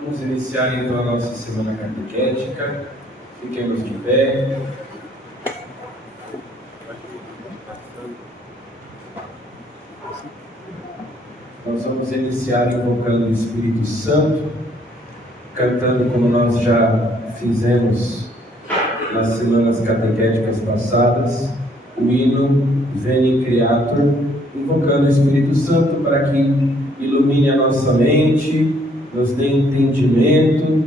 Vamos iniciar então a nossa semana catequética. Fiquemos de pé. Nós vamos iniciar invocando o Espírito Santo, cantando como nós já fizemos nas semanas catequéticas passadas, o hino Veni Creator, invocando o Espírito Santo para que ilumine a nossa mente, nos dê entendimento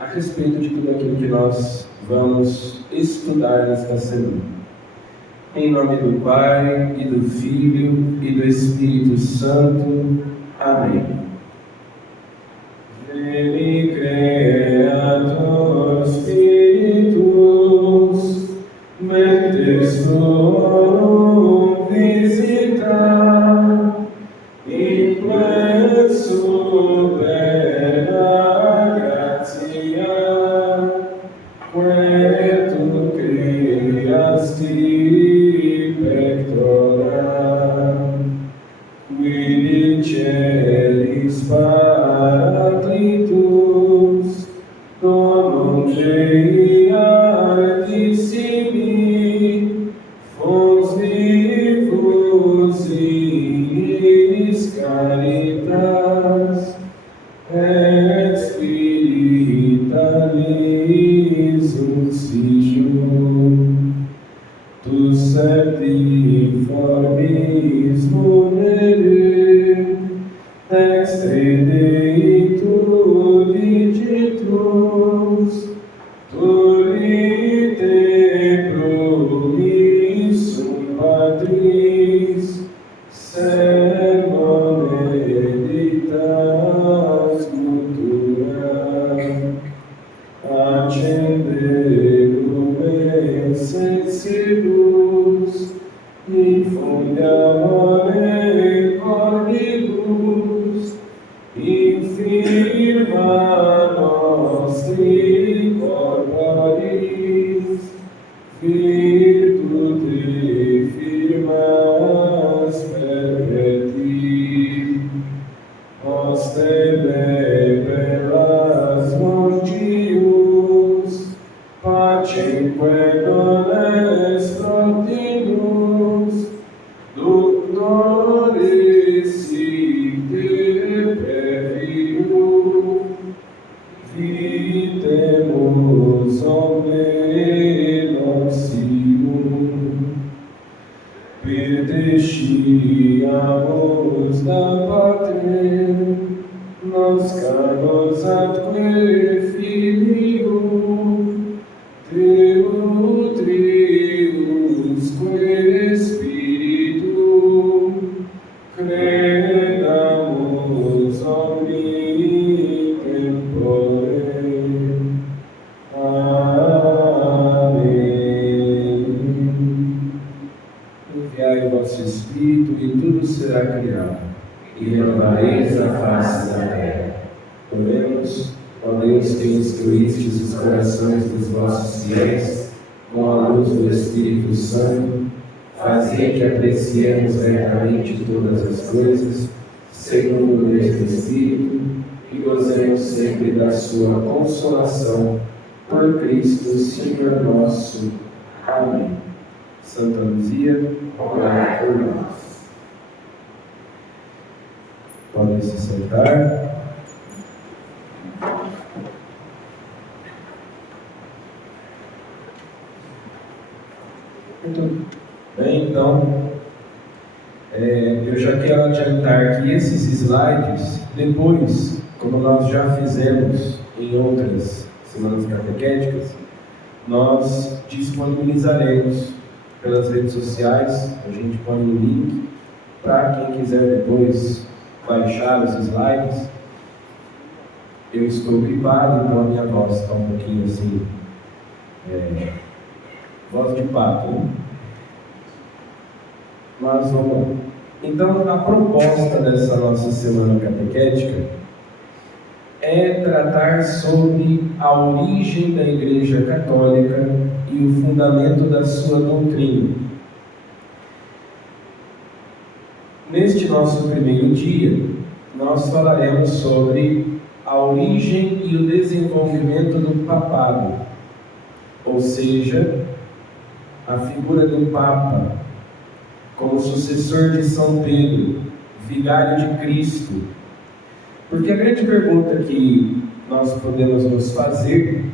a respeito de tudo aquilo que nós vamos estudar nesta semana. Em nome do Pai, e do Filho, e do Espírito Santo. Amém. Veni Creator Spiritus, mentes tuorum visita, in plena superna gratia, quae tu creasti pectora, qui diceris Paraclitus, donum Dei altissimi, fons vivus iis caritas, et spiritualis uncium, tu septiformis munere, extre Dei tu digitus, turite promissum Patris, servum editas cultura, accende lumen sensibus, infunde amore cordibus, infirma nostri corporis, virtute firmas perpetui, hoste bellas mortius, pacemque non est protinus, ductores icte pervium, vitemus omne nocium, perdesciamus da patria, nos canos atque filium, Triusque Spiritum, credamus omni tempore. Amém. Enviai o vosso Espírito e tudo será criado, e renovareis a face da terra. Oremos. Ó Deus, que instruístes os corações dos vossos fiéis com a luz do Espírito Santo, fazei que apreciemos retamente todas as coisas, segundo o mesmo Espírito, e gozemos sempre da sua consolação, por Cristo, Senhor nosso. Amém. Santa Luzia, orai por nós. Podem se sentar. Muito bem, então, eu já quero adiantar que esses slides, depois, como nós já fizemos em outras semanas catequéticas, nós disponibilizaremos pelas redes sociais. A gente põe o link para quem quiser depois baixar os slides. Eu estou gripado, então a minha voz está um pouquinho assim, voz de pato, né? Mas vamos lá. Então, a proposta dessa nossa semana catequética é tratar sobre a origem da Igreja Católica e o fundamento da sua doutrina. Neste nosso primeiro dia, nós falaremos sobre a origem origem e o desenvolvimento do papado, ou seja, a figura do Papa como sucessor de São Pedro, vigário de Cristo. Porque a grande pergunta que nós podemos nos fazer,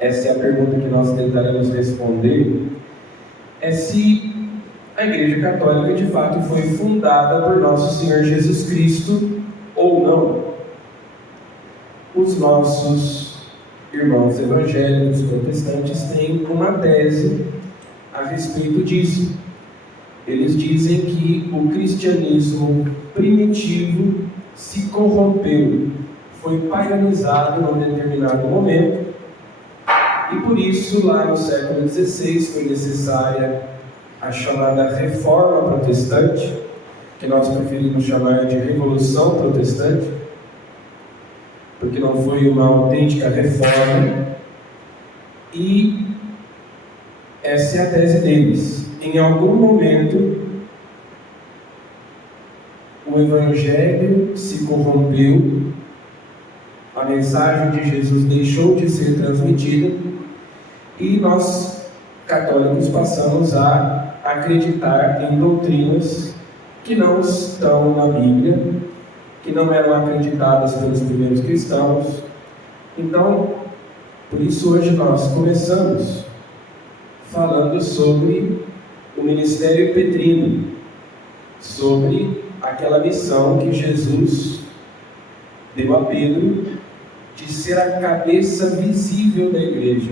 essa é a pergunta que nós tentaremos responder, é se a Igreja Católica de fato foi fundada por Nosso Senhor Jesus Cristo ou não. Os nossos irmãos evangélicos protestantes têm uma tese a respeito disso. Eles dizem que o cristianismo primitivo se corrompeu, foi paganizado num determinado momento, e por isso, lá no século XVI, foi necessária a chamada Reforma Protestante, que nós preferimos chamar de Revolução Protestante, porque não foi uma autêntica reforma, e essa é a tese deles. Em algum momento, o Evangelho se corrompeu, a mensagem de Jesus deixou de ser transmitida, e nós, católicos, passamos a acreditar em doutrinas que não estão na Bíblia, que não eram acreditadas pelos primeiros cristãos. Então, por isso hoje nós começamos falando sobre o ministério petrino, sobre aquela missão que Jesus deu a Pedro de ser a cabeça visível da igreja.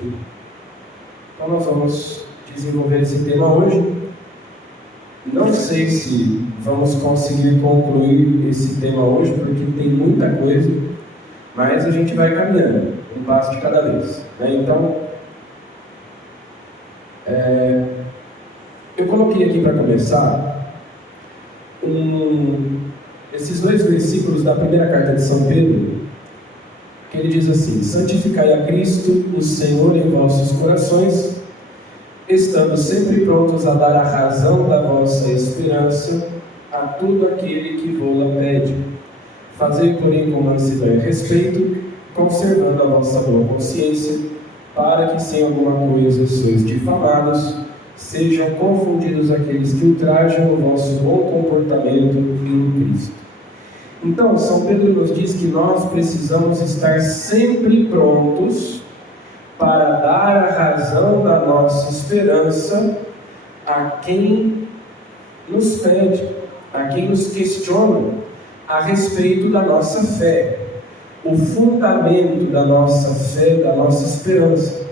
Então nós vamos desenvolver esse tema hoje. Não sei se vamos conseguir concluir esse tema hoje, porque tem muita coisa, mas a gente vai caminhando, um passo de cada vez, né? Então, eu coloquei aqui para começar esses dois versículos da primeira carta de São Pedro, que ele diz assim: santificai a Cristo, o Senhor, em vossos corações, estando sempre prontos a dar a razão da vossa esperança a todo aquele que vô-la pede. Fazei, porém, com mansidão e respeito, conservando a vossa boa consciência, para que, se em alguma coisa sois difamados, sejam confundidos aqueles que ultrajam o vosso bom comportamento em Cristo. Então, São Pedro nos diz que nós precisamos estar sempre prontos para dar a razão da nossa esperança a quem nos pede, a quem nos questiona a respeito da nossa fé, o fundamento da nossa fé, da nossa esperança.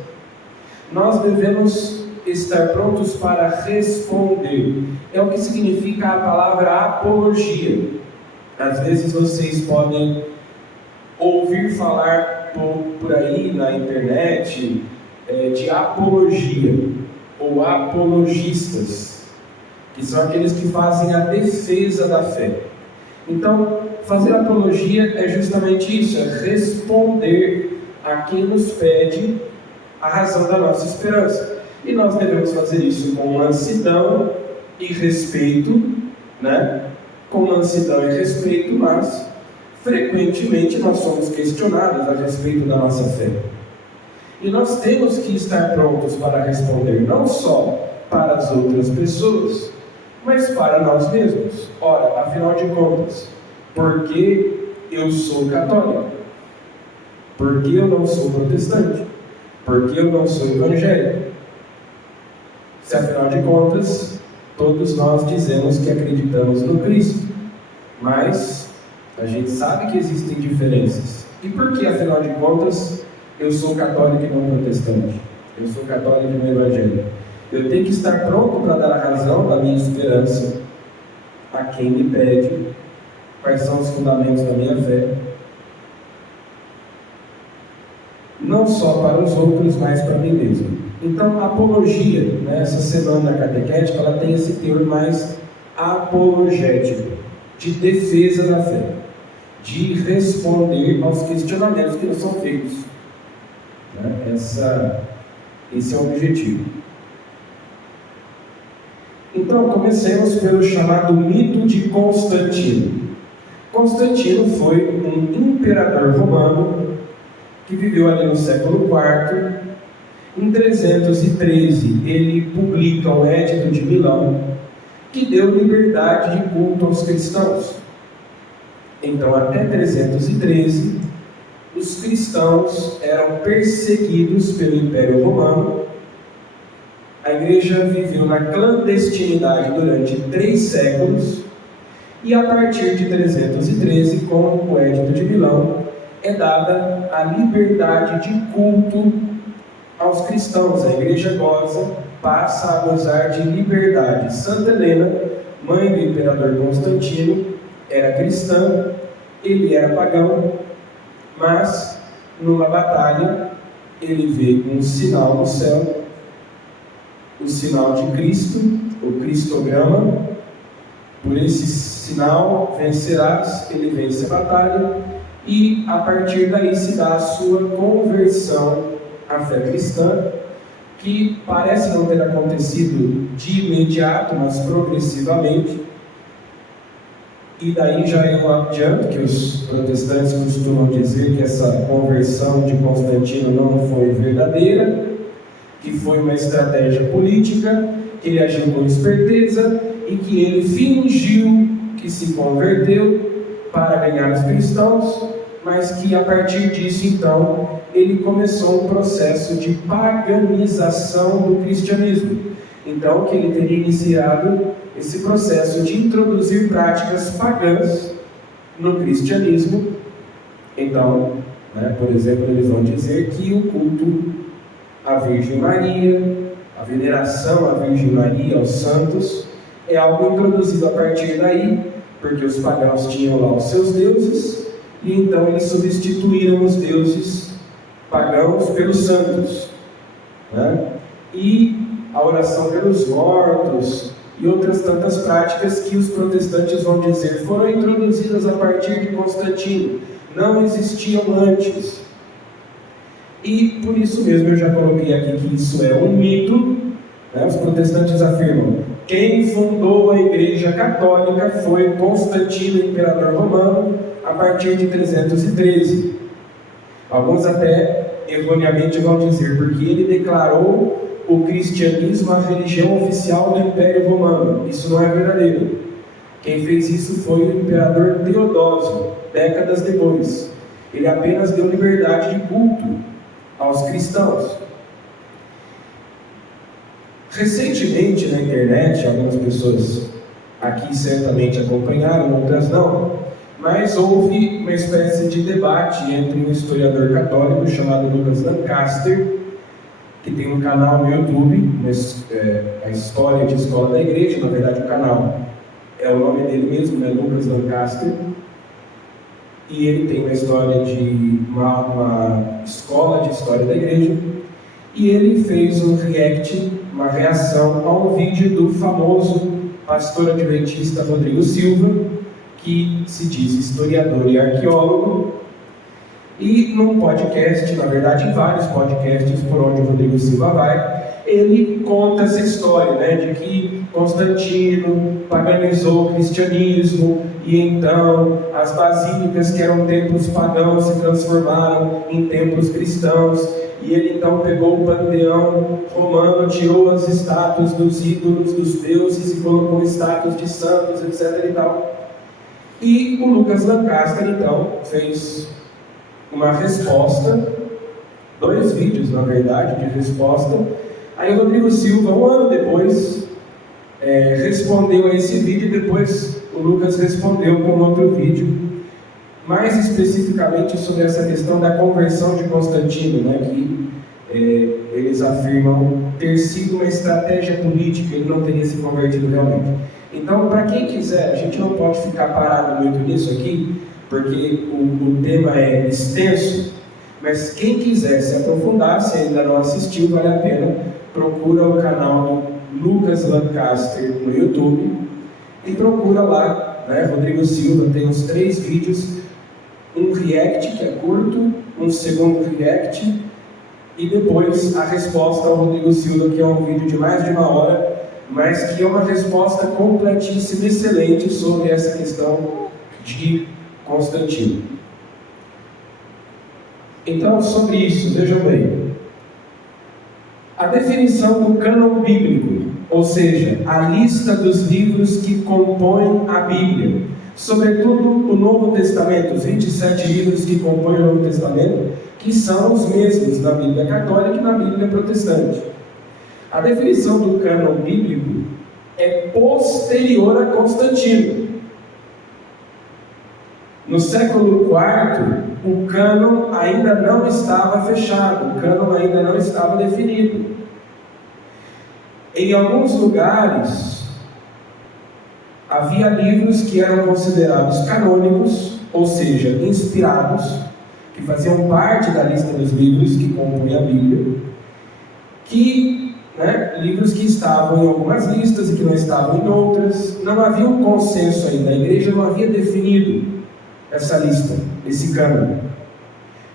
Nós devemos estar prontos para responder. É o que significa a palavra apologia. Às vezes vocês podem ouvir falar por aí na internet de apologia ou apologistas, que são aqueles que fazem a defesa da fé. Então, fazer apologia é justamente isso, é responder a quem nos pede a razão da nossa esperança. E nós devemos fazer isso com mansidão e respeito, né? Com mansidão e respeito, mas frequentemente nós somos questionados a respeito da nossa fé. E nós temos que estar prontos para responder, não só para as outras pessoas, mas para nós mesmos. Ora, afinal de contas, por que eu sou católico? Por que eu não sou protestante? Por que eu não sou evangélico? Se afinal de contas, todos nós dizemos que acreditamos no Cristo, mas a gente sabe que existem diferenças. E por que, afinal de contas, eu sou católico e não protestante? Eu sou católico e não evangélico. Eu tenho que estar pronto para dar a razão da minha esperança a quem me pede quais são os fundamentos da minha fé, não só para os outros, mas para mim mesmo. Então, a apologia, né, essa semana catequética, ela tem esse teor mais apologético, de defesa da fé, de responder aos questionamentos que nos são feitos. Né? Esse é o objetivo. Então, comecemos pelo chamado mito de Constantino. Constantino foi um imperador romano que viveu ali no século IV. Em 313, ele publica o Edito de Milão, que deu liberdade de culto aos cristãos. Então, até 313, os cristãos eram perseguidos pelo Império Romano. A igreja viveu na clandestinidade durante 3 séculos, e a partir de 313, com o Edito de Milão, é dada a liberdade de culto aos cristãos. A igreja passa a gozar de liberdade. Santa Helena, mãe do imperador Constantino, era cristã, ele era pagão, mas numa batalha ele vê um sinal no céu, o sinal de Cristo, o cristograma. Por esse sinal vencerás, ele vence a batalha, e a partir daí se dá a sua conversão à fé cristã, que parece não ter acontecido de imediato, mas progressivamente. E daí já eu adianto que os protestantes costumam dizer que essa conversão de Constantino não foi verdadeira, que foi uma estratégia política, que ele agiu com esperteza e que ele fingiu que se converteu para ganhar os cristãos, mas que a partir disso, então, ele começou um processo de paganização do cristianismo. Então, que ele teria iniciado esse processo de introduzir práticas pagãs no cristianismo. Então, por exemplo, eles vão dizer que o culto à Virgem Maria, a veneração à Virgem Maria, aos santos, é algo introduzido a partir daí, porque os pagãos tinham lá os seus deuses, e então eles substituíram os deuses pagãos pelos santos, e a oração pelos mortos e outras tantas práticas que os protestantes vão dizer foram introduzidas a partir de Constantino, não existiam antes. E por isso mesmo eu já coloquei aqui que isso é um mito. Os protestantes afirmam: quem fundou a Igreja Católica foi Constantino, imperador romano, a partir de 313. Alguns até erroneamente vão dizer porque ele declarou o cristianismo a religião oficial do Império Romano. Isso não é verdadeiro. Quem fez isso foi o imperador Teodósio, décadas depois. Ele apenas deu liberdade de culto aos cristãos. Recentemente na internet, algumas pessoas aqui certamente acompanharam, outras não, mas houve uma espécie de debate entre um historiador católico chamado Lucas Lancaster, que tem um canal no YouTube, a História de Escola da Igreja. Na verdade o canal é o nome dele mesmo, Lucas Lancaster, e ele tem uma história de uma escola de História da Igreja, e ele fez um react, uma reação ao vídeo do famoso pastor adventista Rodrigo Silva, que se diz historiador e arqueólogo. E num podcast, na verdade em vários podcasts por onde o Rodrigo Silva vai, ele conta essa história, de que Constantino paganizou o cristianismo, e então as basílicas que eram templos pagãos se transformaram em templos cristãos, e ele então pegou o panteão romano, tirou as estátuas dos ídolos, dos deuses, e colocou estátuas de santos, etc. e tal. E o Lucas Lancaster então fez uma resposta, 2 vídeos na verdade de resposta. Aí o Rodrigo Silva, um ano depois, respondeu a esse vídeo, e depois o Lucas respondeu com outro vídeo, mais especificamente sobre essa questão da conversão de Constantino, que eles afirmam ter sido uma estratégia política, ele não teria se convertido realmente. Então, para quem quiser, a gente não pode ficar parado muito nisso aqui, porque o tema é extenso, mas quem quiser se aprofundar, se ainda não assistiu, vale a pena, procura o canal do Lucas Lancaster no YouTube e procura lá, Rodrigo Silva, tem uns 3 vídeos, um react que é curto, um segundo react, e depois a resposta ao Rodrigo Silva, que é um vídeo de mais de 1 hora, mas que é uma resposta completíssima, excelente sobre essa questão de Constantino. Então, sobre isso, vejam bem. A definição do cânon bíblico, ou seja, a lista dos livros que compõem a Bíblia, sobretudo o Novo Testamento, os 27 livros que compõem o Novo Testamento, que são os mesmos na Bíblia católica e na Bíblia protestante. A definição do cânon bíblico é posterior a Constantino. No século IV, o cânon ainda não estava fechado, o cânon ainda não estava definido. Em alguns lugares, havia livros que eram considerados canônicos, ou seja, inspirados, que faziam parte da lista dos livros que compõem a Bíblia, livros que estavam em algumas listas e que não estavam em outras. Não havia um consenso ainda, a igreja não havia definido essa lista, esse cânon.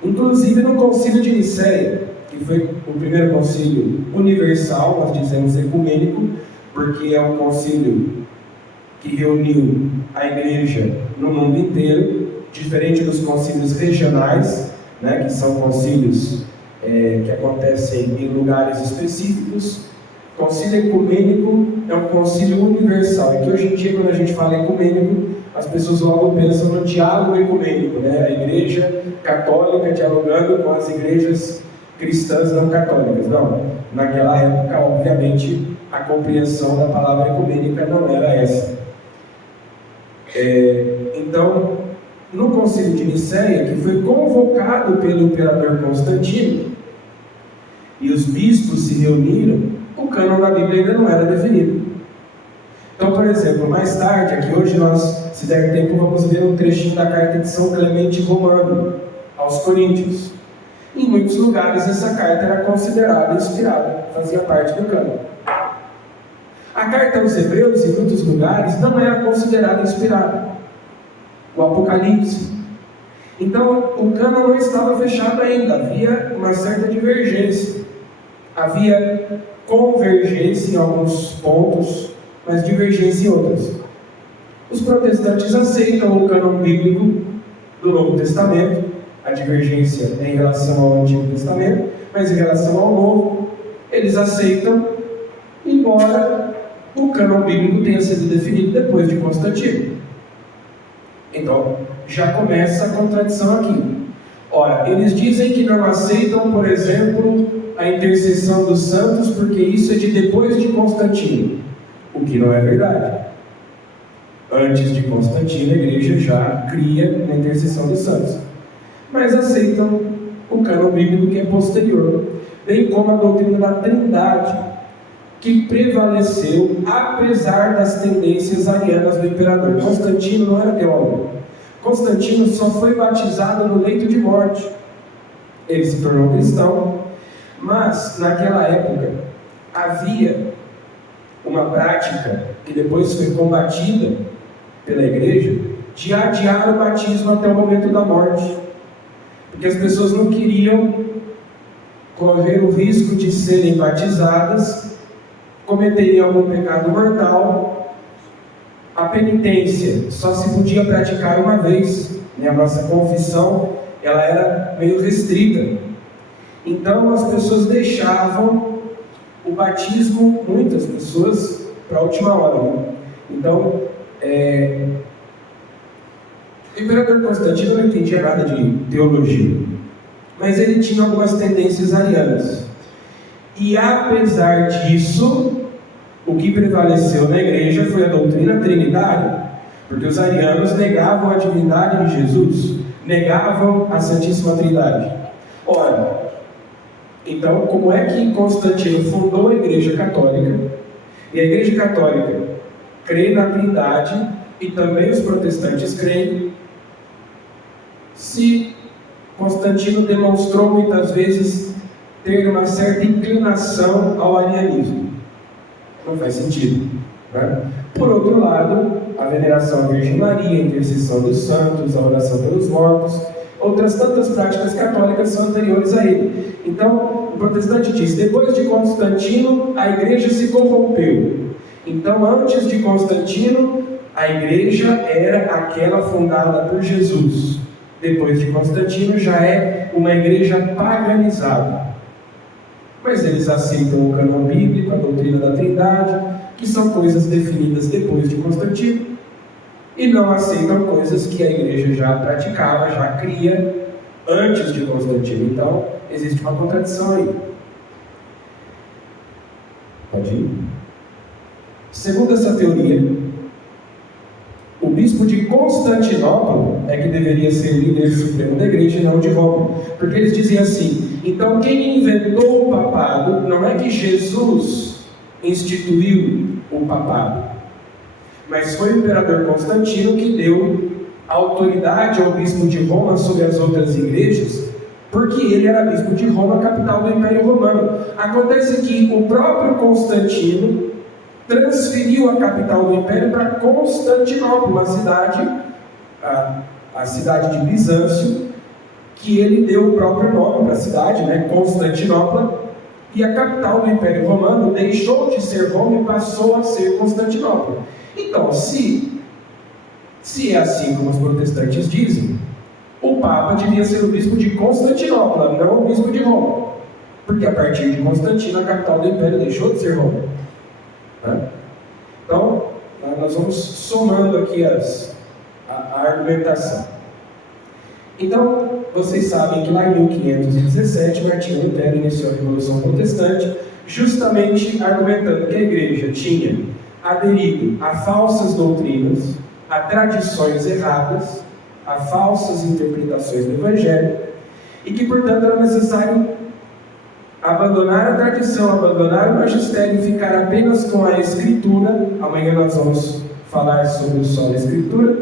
Inclusive no Concílio de Nicéia, que foi o primeiro concílio universal, nós dizemos ecumênico, porque é um concílio que reuniu a igreja no mundo inteiro, diferente dos concílios regionais, que são concílios que acontecem em lugares específicos. O concílio ecumênico é um concílio universal, e que hoje em dia, quando a gente fala ecumênico, as pessoas logo pensam no diálogo ecumênico, a igreja católica dialogando com as igrejas cristãs não católicas. Não, naquela época, obviamente, a compreensão da palavra ecumênica não era essa. Então, no Concílio de Nicéia, que foi convocado pelo imperador Constantino, e os bispos se reuniram, o cânon da Bíblia ainda não era definido. Então, por exemplo, mais tarde, aqui hoje nós, se der tempo, vamos ver um trechinho da carta de São Clemente Romano aos Coríntios. Em muitos lugares essa carta era considerada inspirada, fazia parte do cânon. A carta aos Hebreus, em muitos lugares, não era considerada inspirada. O Apocalipse. Então, o cânon não estava fechado ainda, havia uma certa divergência. Havia convergência em alguns pontos, mas divergência em outros. Os protestantes aceitam o cânon bíblico do Novo Testamento, a divergência é em relação ao Antigo Testamento, mas em relação ao Novo, eles aceitam, embora o cânon bíblico tenha sido definido depois de Constantino. Então, já começa a contradição aqui. Ora, eles dizem que não aceitam, por exemplo, a intercessão dos santos, porque isso é de depois de Constantino, o que não é verdade. Antes de Constantino, a igreja já cria a intercessão dos santos, mas aceitam o cânon bíblico que é posterior, bem como a doutrina da Trindade, que prevaleceu apesar das tendências arianas do imperador. Constantino não era teólogo. Constantino só foi batizado no leito de morte. Ele se tornou cristão, mas naquela época havia uma prática que depois foi combatida pela igreja de adiar o batismo até o momento da morte, porque as pessoas não queriam correr o risco de serem batizadas, cometeriam algum pecado mortal. A penitência só se podia praticar uma vez, A nossa confissão ela era meio restrita. Então as pessoas deixavam o batismo, muitas pessoas, para a última hora. Então, o imperador Constantino não entendia nada de teologia, mas ele tinha algumas tendências arianas. E apesar disso, o que prevaleceu na igreja foi a doutrina trinitária, porque os arianos negavam a divindade de Jesus, negavam a Santíssima Trindade. Ora, então, como é que Constantino fundou a Igreja Católica, e a Igreja Católica crê na Trindade, e também os protestantes creem, se Constantino demonstrou muitas vezes ter uma certa inclinação ao arianismo? Não faz sentido, né? Por outro lado, a veneração à Virgem Maria, a intercessão dos santos, a oração pelos mortos, outras tantas práticas católicas são anteriores a ele. Então, o protestante diz, depois de Constantino, a igreja se corrompeu. Então, antes de Constantino, a igreja era aquela fundada por Jesus. Depois de Constantino, já é uma igreja paganizada. Mas eles aceitam o cânon bíblico, a doutrina da Trindade, que são coisas definidas depois de Constantino, e não aceitam coisas que a igreja já praticava, já cria antes de Constantino. Então, existe uma contradição aí. Pode ir? Segundo essa teoria, o bispo de Constantinopla é que deveria ser o líder supremo da igreja e não de Roma. Porque eles dizem assim: então quem inventou o papado não é que Jesus instituiu o papado, mas foi o imperador Constantino que deu autoridade ao bispo de Roma sobre as outras igrejas, porque ele era bispo de Roma, capital do Império Romano. Acontece que o próprio Constantino transferiu a capital do Império para Constantinopla, uma cidade, a cidade de Bizâncio, que ele deu o próprio nome para a cidade, né, Constantinopla, e a capital do Império Romano deixou de ser Roma e passou a ser Constantinopla. Então, se é assim como os protestantes dizem, o Papa devia ser o bispo de Constantinopla, não o bispo de Roma, porque a partir de Constantino a capital do Império deixou de ser Roma. Então, nós vamos somando aqui a argumentação. Então, vocês sabem que lá em 1517, Martinho Lutero iniciou a Revolução Protestante, justamente argumentando que a igreja tinha aderido a falsas doutrinas, a tradições erradas, a falsas interpretações do Evangelho, e que, portanto, era necessário abandonar a tradição, abandonar o magistério e ficar apenas com a Escritura. Amanhã nós vamos falar sobre o solo Escritura,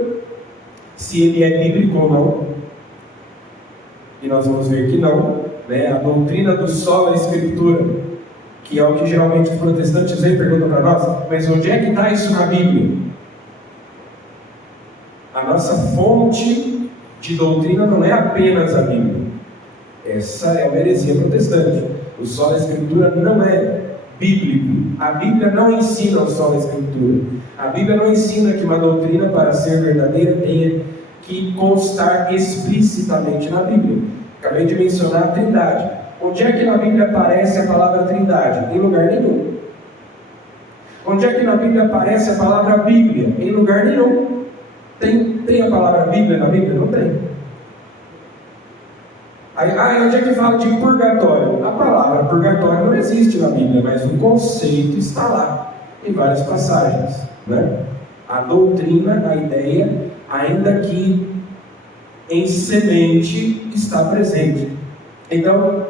se ele é bíblico ou não, e nós vamos ver que não, né? A doutrina do solo Escritura, que é o que geralmente os protestantes vêm e perguntam para nós: mas onde é que está isso na Bíblia? A nossa fonte de doutrina não é apenas a Bíblia. Essa é uma heresia protestante. O solo Escritura não é bíblico. A Bíblia não ensina o solo Escritura. A Bíblia não ensina que uma doutrina, para ser verdadeira, tenha que constar explicitamente na Bíblia. Acabei de mencionar a Trindade. Onde é que na Bíblia aparece a palavra Trindade? Em lugar nenhum. Onde é que na Bíblia aparece a palavra Bíblia? Em lugar nenhum. Tem a palavra Bíblia na Bíblia? Não tem. Onde é que fala de purgatório? A palavra purgatório não existe na Bíblia, mas o conceito está lá, em várias passagens, né? A doutrina, a ideia, ainda que em semente, está presente. Então,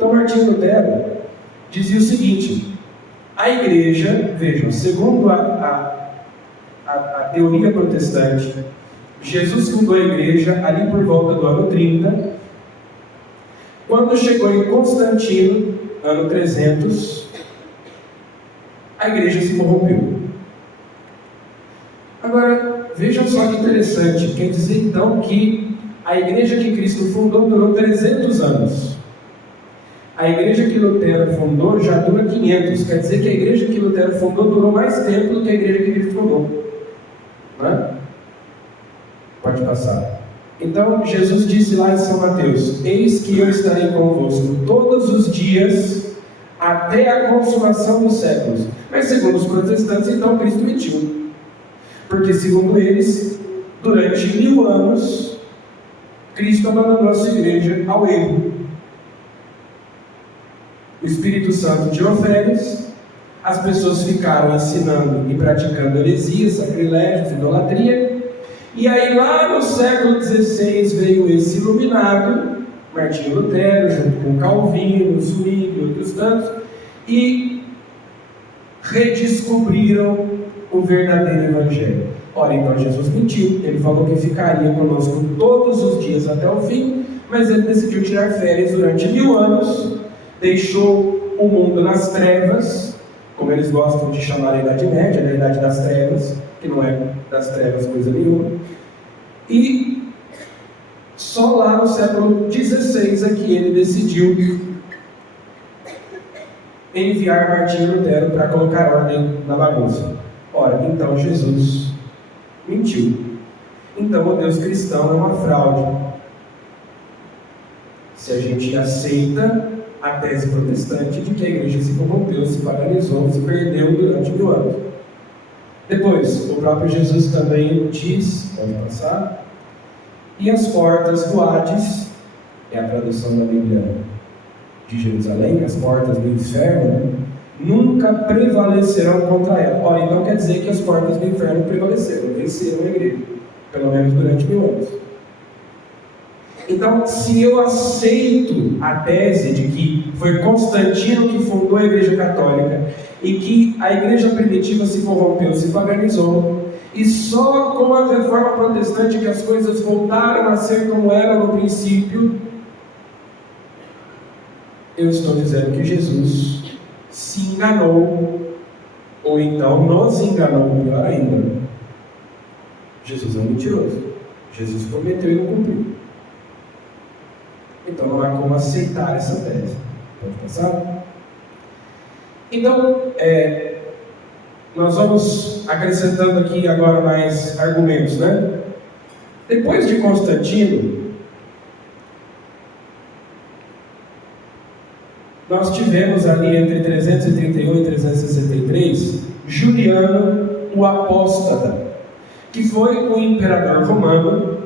Martinho Lutero dizia o seguinte: a igreja, vejam, segundo a teoria protestante, Jesus fundou a igreja ali por volta do ano 30. Quando chegou em Constantino, ano 300, a igreja se corrompeu. Agora, vejam só que interessante. Quer dizer então que a igreja que Cristo fundou durou 300 anos. A igreja que Lutero fundou já dura 500. Quer dizer que a igreja que Lutero fundou durou mais tempo do que a igreja que Cristo fundou. Não é? Pode passar. Então, Jesus disse lá em São Mateus: eis que eu estarei convosco todos os dias, até a consumação dos séculos. Mas segundo os protestantes, então Cristo mentiu. Porque segundo eles, durante 1000 anos, Cristo abandonou a sua igreja ao erro. O Espírito Santo tirou férias, as pessoas ficaram ensinando e praticando heresias, sacrilégios, idolatria. E aí lá no século XVI veio esse iluminado, Martinho Lutero, junto com Calvino, Zwingli e outros tantos, e redescobriram o verdadeiro Evangelho. Ora, então Jesus mentiu. Ele falou que ficaria conosco todos os dias até o fim, mas ele decidiu tirar férias durante 1000 anos, deixou o mundo nas trevas, como eles gostam de chamar a Idade Média, a Idade das Trevas, que não é das trevas coisa nenhuma. E só lá no século XVI é que ele decidiu enviar Martinho Lutero para colocar ordem na bagunça. Ora, então Jesus mentiu. Então o Deus cristão é uma fraude. se a gente aceita a tese protestante de que a igreja se corrompeu, se paganizou, se perdeu durante 1000 anos. Depois, o próprio Jesus também diz, pode passar, e as portas do Hades, é a tradução da Bíblia de Jerusalém, as portas do inferno, nunca prevalecerão contra ela. Ora, então quer dizer que as portas do inferno prevaleceram, venceram a igreja, pelo menos durante 1000 anos. Então, se eu aceito a tese de que foi Constantino que fundou a Igreja Católica e que a Igreja primitiva se corrompeu, se paganizou, e só com a Reforma Protestante que as coisas voltaram a ser como eram no princípio, eu estou dizendo que Jesus se enganou, ou então nos enganou, melhor ainda. Jesus é um mentiroso. Jesus prometeu e não cumpriu. Então não há como aceitar essa tese. Pode passar? Então, nós vamos acrescentando aqui agora mais argumentos, né? Depois de Constantino, nós tivemos ali entre 331 e 363, Juliano o Apóstata, que foi um imperador romano,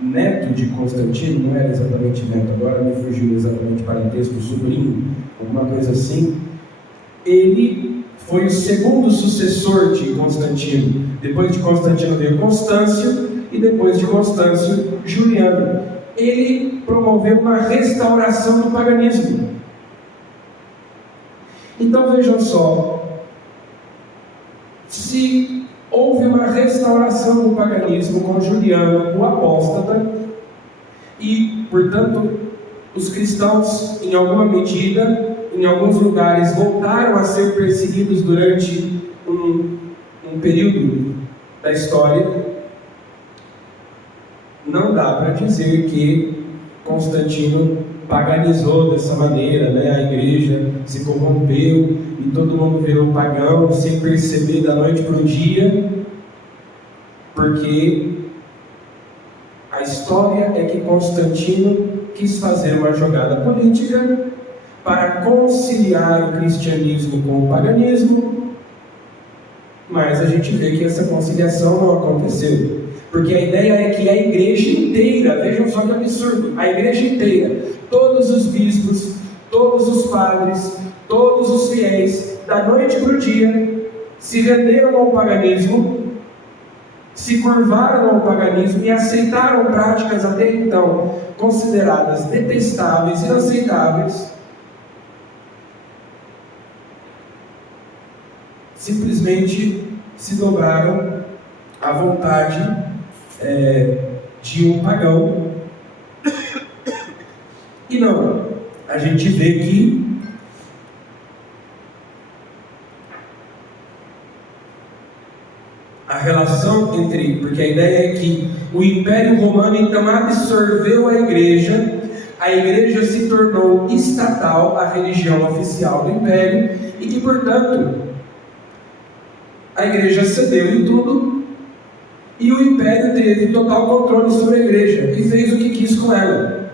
neto de Constantino, não era exatamente neto, agora me fugiu exatamente o parentesco, sobrinho, alguma coisa assim. Ele foi o segundo sucessor de Constantino. Depois de Constantino veio Constâncio, e depois de Constâncio, Juliano. Ele promoveu uma restauração do paganismo. Então vejam só, se houve uma restauração do paganismo com Juliano, o apóstata, e, portanto, os cristãos, em alguma medida, em alguns lugares, voltaram a ser perseguidos durante um período da história. Não dá para dizer que Constantino paganizou dessa maneira, né? A igreja se corrompeu e todo mundo virou pagão sem perceber da noite para o dia, porque a história é que Constantino quis fazer uma jogada política para conciliar o cristianismo com o paganismo, mas a gente vê que essa conciliação não aconteceu. Porque a ideia é que a igreja inteira, vejam só que absurdo, a igreja inteira, todos os bispos, todos os padres, todos os fiéis, da noite para o dia, se renderam ao paganismo, se curvaram ao paganismo e aceitaram práticas até então consideradas detestáveis, inaceitáveis, simplesmente se dobraram à vontade de um pagão. E não, a gente vê que a relação entre, porque a ideia é que o Império Romano então absorveu a igreja se tornou estatal, a religião oficial do Império, e que, portanto, a igreja cedeu em tudo, e o Império teve total controle sobre a igreja, e fez o que quis com ela.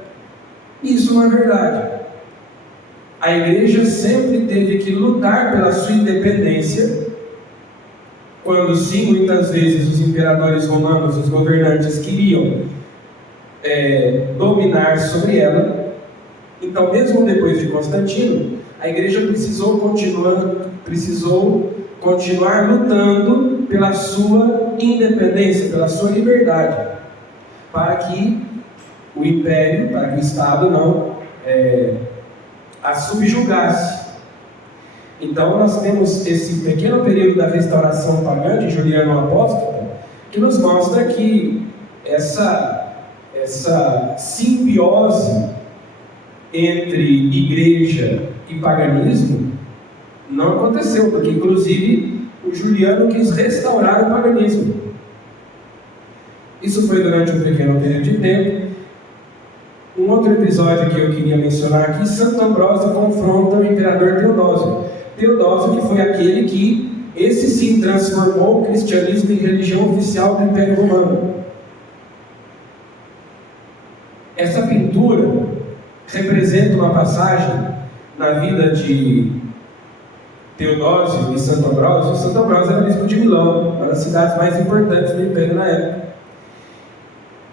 Isso não é verdade. A igreja sempre teve que lutar pela sua independência, quando sim, muitas vezes os imperadores romanos, os governantes queriam dominar sobre ela. Então, mesmo depois de Constantino, a igreja precisou continuar lutando pela sua independência, pela sua liberdade, para que o império, para que o Estado não a subjugasse. Então nós temos esse pequeno período da restauração pagã de Juliano Apóstolo, que nos mostra que essa simbiose entre igreja e paganismo não aconteceu, porque inclusive o Juliano quis restaurar o paganismo. Isso foi durante um pequeno período de tempo. Um outro episódio que eu queria mencionar aqui, Santo Ambrósio confronta o imperador Teodósio. Teodósio, que foi aquele que, esse sim, transformou o cristianismo em religião oficial do Império Romano. Essa pintura representa uma passagem na vida de Teodósio e Santo Ambrósio. Santo Ambrósio era bispo de Milão, uma das cidades mais importantes do Império na época.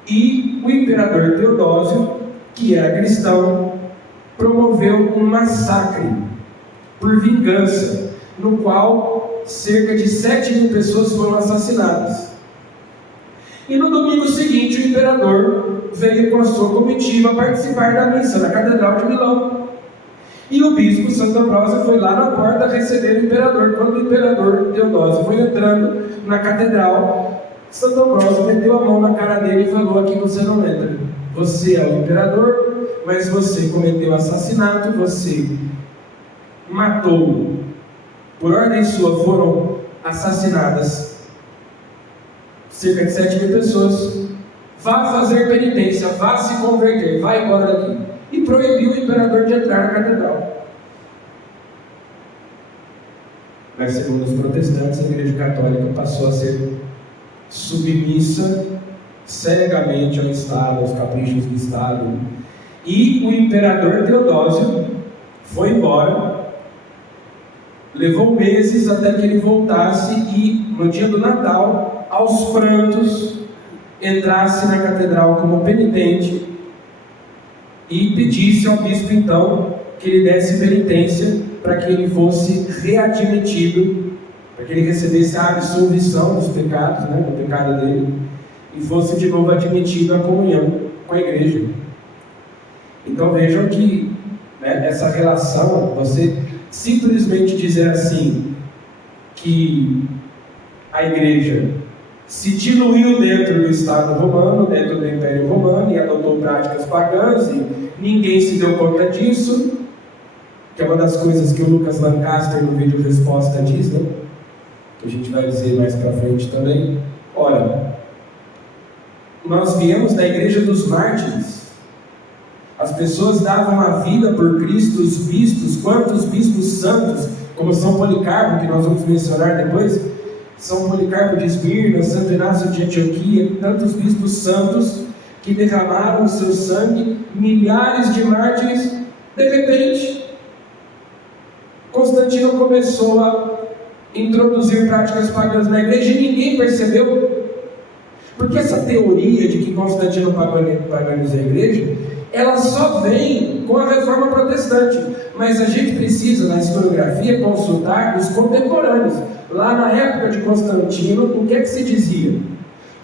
E o imperador Teodósio, que era cristão, promoveu um massacre por vingança, no qual cerca de 7.000 pessoas foram assassinadas. E no domingo seguinte, o imperador veio com a sua comitiva participar da missa na Catedral de Milão. E o bispo Santo Ambrósio foi lá na porta receber o imperador. Quando o imperador Teodósio foi entrando na catedral, Santo Ambrósio meteu a mão na cara dele e falou: aqui você não entra. Você é o imperador, mas você cometeu assassinato, você matou. Por ordem sua foram assassinadas cerca de 7.000 pessoas. Vá fazer penitência, vá se converter, vá embora daqui. E proibiu o imperador de entrar na catedral. Mas segundo os protestantes, a Igreja Católica passou a ser submissa cegamente ao Estado, aos caprichos do Estado. E o imperador Teodósio foi embora, levou meses até que ele voltasse e, no dia do Natal, aos prantos, entrasse na catedral como penitente e pedisse ao bispo então que ele desse penitência para que ele fosse readmitido, para que ele recebesse a absolvição dos pecados, do pecado dele, e fosse de novo admitido à comunhão com a igreja. Então vejam que essa relação, você simplesmente dizer assim, que a igreja se diluiu dentro do Estado romano, dentro do Império Romano, e adotou práticas pagãs, e ninguém se deu conta disso, que é uma das coisas que o Lucas Lancaster no vídeo resposta diz, que a gente vai dizer mais para frente também. Olha, nós viemos da igreja dos mártires. As pessoas davam a vida por Cristo, os bispos, quantos bispos santos, como São Policarpo, que nós vamos mencionar depois, São Policarpo de Esmirna, Santo Inácio de Antioquia, tantos bispos santos que derramaram o seu sangue, milhares de mártires. De repente, Constantino começou a introduzir práticas pagãs na igreja e ninguém percebeu. Porque essa teoria de que Constantino paganizou a igreja, ela só vem com a reforma protestante. Mas a gente precisa, na historiografia, consultar os contemporâneos. Lá na época de Constantino, o que é que se dizia? O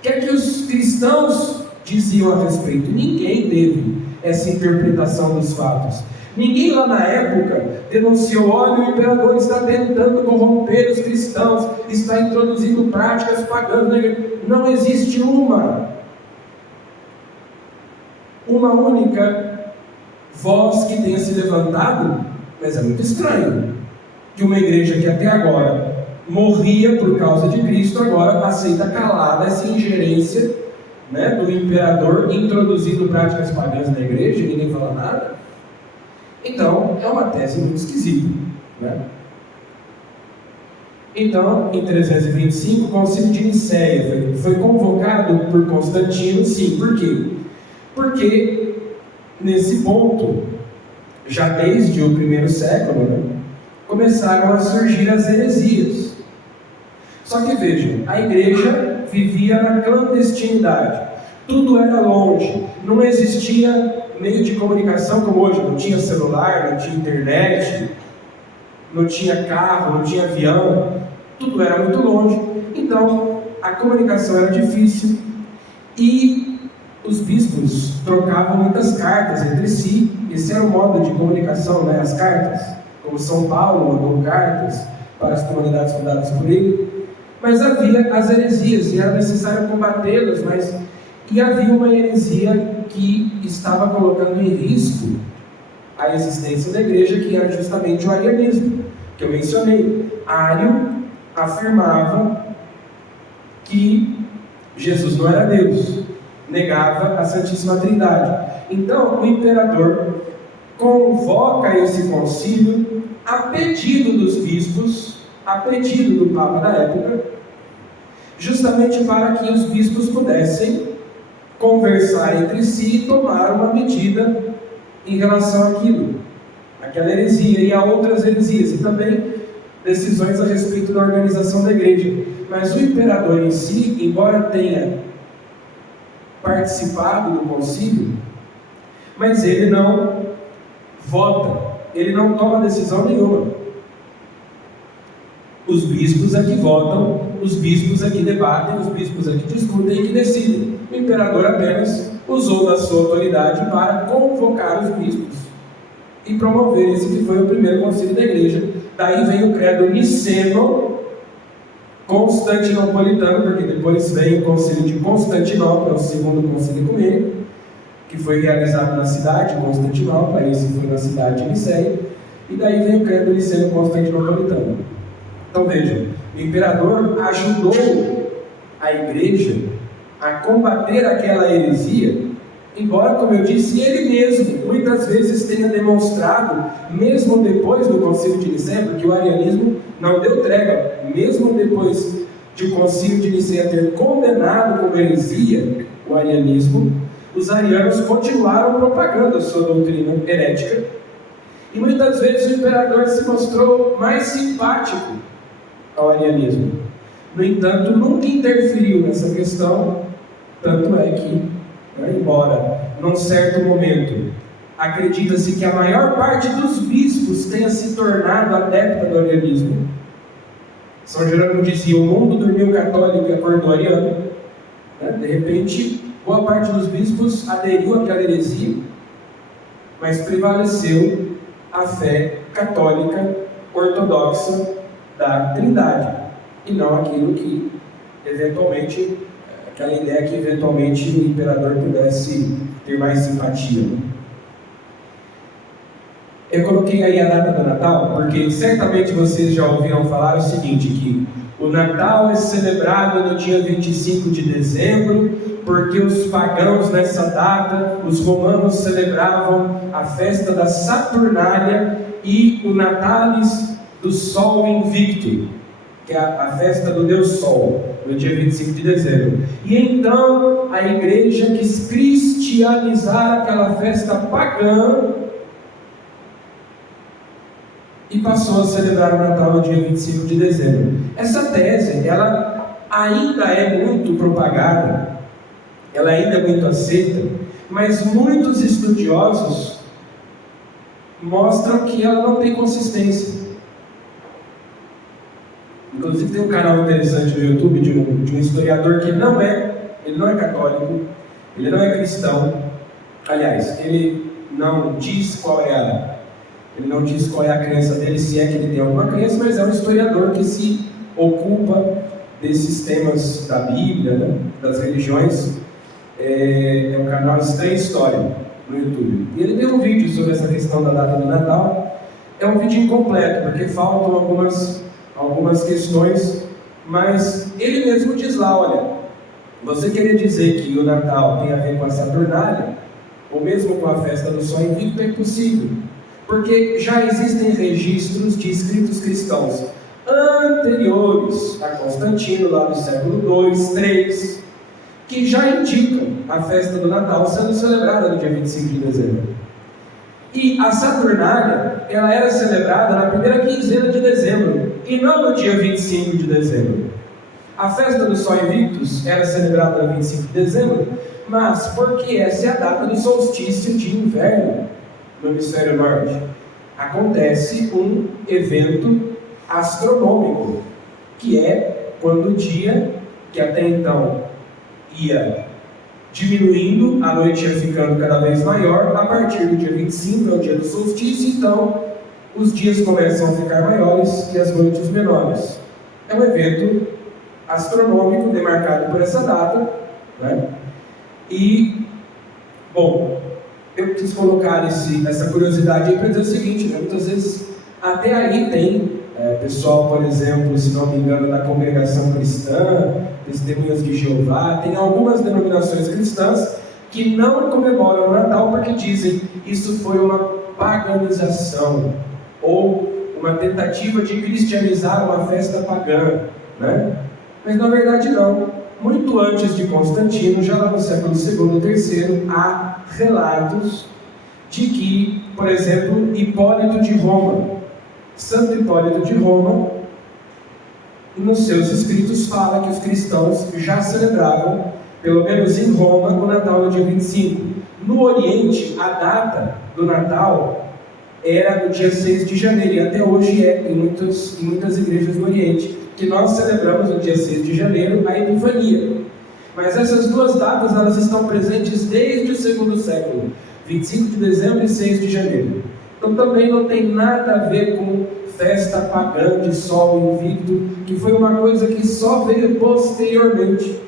que é que os cristãos diziam a respeito? Ninguém teve essa interpretação dos fatos. Ninguém lá na época denunciou: olha, o imperador está tentando corromper os cristãos, está introduzindo práticas pagãs. Não existe uma única voz que tenha se levantado, mas é muito estranho que uma igreja que até agora morria por causa de Cristo, agora aceita calada essa ingerência do imperador introduzindo práticas pagãs na igreja e ninguém fala nada. Então, é uma tese muito esquisita. Então, em 325, o Concílio de Nicéia foi convocado por Constantino, sim. Por quê? Porque, nesse ponto, já desde o primeiro século, começaram a surgir as heresias. Só que vejam, a igreja vivia na clandestinidade. Tudo era longe, não existia meio de comunicação como hoje, não tinha celular, não tinha internet, não tinha carro, não tinha avião, tudo era muito longe. Então a comunicação era difícil e os bispos trocavam muitas cartas entre si. Esse era o modo de comunicação, as cartas, como São Paulo mandou cartas para as comunidades fundadas por ele. Mas havia as heresias e era necessário combatê-las, e havia uma heresia que estava colocando em risco a existência da igreja, que era justamente o arianismo, que eu mencionei. Ário afirmava que Jesus não era Deus, negava a Santíssima Trindade. Então o imperador convoca esse concílio a pedido dos bispos, a pedido do Papa da época, justamente para que os bispos pudessem conversar entre si e tomar uma medida em relação àquilo, aquela heresia e a outras heresias, e também decisões a respeito da organização da igreja. Mas o imperador em si, embora tenha participado do concílio, mas ele não vota, ele não toma decisão nenhuma. Os bispos é que votam, os bispos é que debatem, os bispos é que discutem e que decidem. O imperador apenas usou da sua autoridade para convocar os bispos e promover esse que foi o primeiro concílio da igreja. Daí vem o credo niceno constantinopolitano, porque depois vem o concílio de Constantinopla, o segundo concílio ecumênico, que foi realizado na cidade de Constantinopla, esse foi na cidade de Nicéia, e daí vem o credo niceno constantinopolitano. Então veja, o imperador ajudou a igreja a combater aquela heresia, embora, como eu disse, ele mesmo muitas vezes tenha demonstrado, mesmo depois do concílio de Nicéia, porque o arianismo não deu trégua, mesmo depois de o concílio de Nicéia ter condenado como heresia o arianismo, os arianos continuaram propagando a sua doutrina herética, e muitas vezes o imperador se mostrou mais simpático ao arianismo. No entanto, nunca interferiu nessa questão, tanto é que, embora num certo momento acredita-se que a maior parte dos bispos tenha se tornado adepta do arianismo. São Jerônimo dizia: o mundo dormiu católico e acordou ariano. De repente, boa parte dos bispos aderiu àquela heresia, mas prevaleceu a fé católica ortodoxa da Trindade, e não aquilo que eventualmente, aquela ideia que eventualmente o imperador pudesse ter mais simpatia. Eu coloquei aí a data do Natal, porque certamente vocês já ouviram falar o seguinte, que o Natal é celebrado no dia 25 de dezembro, porque os pagãos nessa data, os romanos celebravam a festa da Saturnália e o Natalis do Sol Invicto, que é a festa do Deus Sol, no dia 25 de dezembro. E então a igreja quis cristianizar aquela festa pagã e passou a celebrar o Natal no dia 25 de dezembro. Essa tese, ela ainda é muito propagada, ela ainda é muito aceita, mas muitos estudiosos mostram que ela não tem consistência. Inclusive tem um canal interessante no YouTube de um historiador que ele não é católico, ele não é cristão. Aliás, ele não diz qual é a crença dele, se é que ele tem alguma crença, mas é um historiador que se ocupa desses temas da Bíblia, das religiões. É um canal Estranha História no YouTube. E ele tem um vídeo sobre essa questão da data do Natal. É um vídeo incompleto, porque faltam algumas questões, mas ele mesmo diz lá: olha, você querer dizer que o Natal tem a ver com a Saturnália, ou mesmo com a festa do Sol Invicto, é impossível, porque já existem registros de escritos cristãos anteriores a Constantino, lá do século II, III, que já indicam a festa do Natal sendo celebrada no dia 25 de dezembro. E a Saturnália, ela era celebrada na primeira quinzena de dezembro, e não no dia 25 de dezembro. A festa do Sol Invictus era celebrada no 25 de dezembro, mas porque essa é a data do solstício de inverno no hemisfério norte. Acontece um evento astronômico, que é quando o dia, que até então ia diminuindo, a noite ia ficando cada vez maior, a partir do dia 25, é o dia do solstício, então os dias começam a ficar maiores e as noites menores. É um evento astronômico demarcado por essa data, E, bom, eu quis colocar essa curiosidade aí para dizer o seguinte, muitas vezes até aí tem pessoal, por exemplo, se não me engano, da congregação cristã, Testemunhas de Jeová, tem algumas denominações cristãs que não comemoram o Natal porque dizem isso foi uma paganização ou uma tentativa de cristianizar uma festa pagã, Mas na verdade não muito antes de Constantino, já lá no século II e III, há relatos de que, por exemplo, Hipólito de Roma, Santo Hipólito de Roma, nos seus escritos fala que os cristãos já celebravam, pelo menos em Roma, o Natal no dia 25. No Oriente, a data do Natal era no dia 6 de janeiro, e até hoje é em muitas igrejas do Oriente, que nós celebramos no dia 6 de janeiro a Epifania. Mas essas duas datas, elas estão presentes desde o segundo século, 25 de dezembro e 6 de janeiro. Então também não tem nada a ver com festa pagã de sol invicto, que foi uma coisa que só veio posteriormente,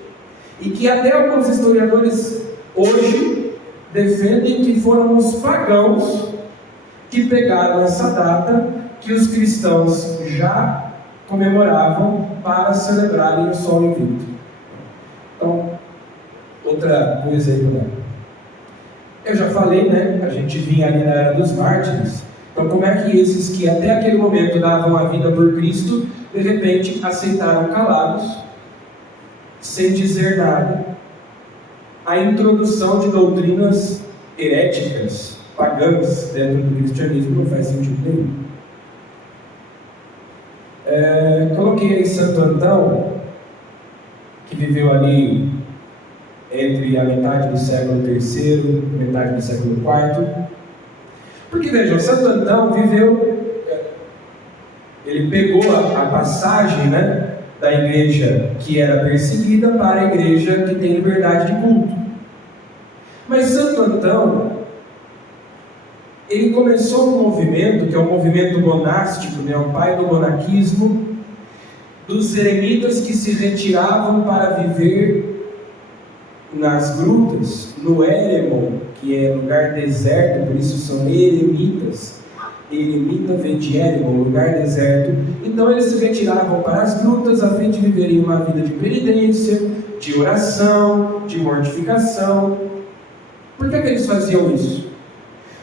e que até alguns historiadores hoje defendem que foram os pagãos que pegaram essa data que os cristãos já comemoravam para celebrarem o sol invicto. Então, outra coisa aí, né? Eu já falei, né? A gente vinha ali na era dos mártires. Então, como é que esses que até aquele momento davam a vida por Cristo, de repente aceitaram calados, sem dizer nada, a introdução de doutrinas heréticas, pagãs, dentro do cristianismo? Não faz sentido nenhum. Coloquei aí Santo Antão, que viveu ali entre a metade do século III e metade do século IV. Porque vejam, Santo Antão viveu, ele pegou a passagem, né, da igreja que era perseguida para a igreja que tem liberdade de culto. Mas Santo Antão, ele começou um movimento, que é um movimento monástico, né, o pai do monaquismo, dos eremitas que se retiravam para viver nas grutas, no Eremon, que é lugar deserto, por isso são eremitas. Eremita vem de Eremon, lugar deserto. Então eles se retiravam para as grutas a fim de viverem uma vida de penitência, de oração, de mortificação. Por que eles faziam isso?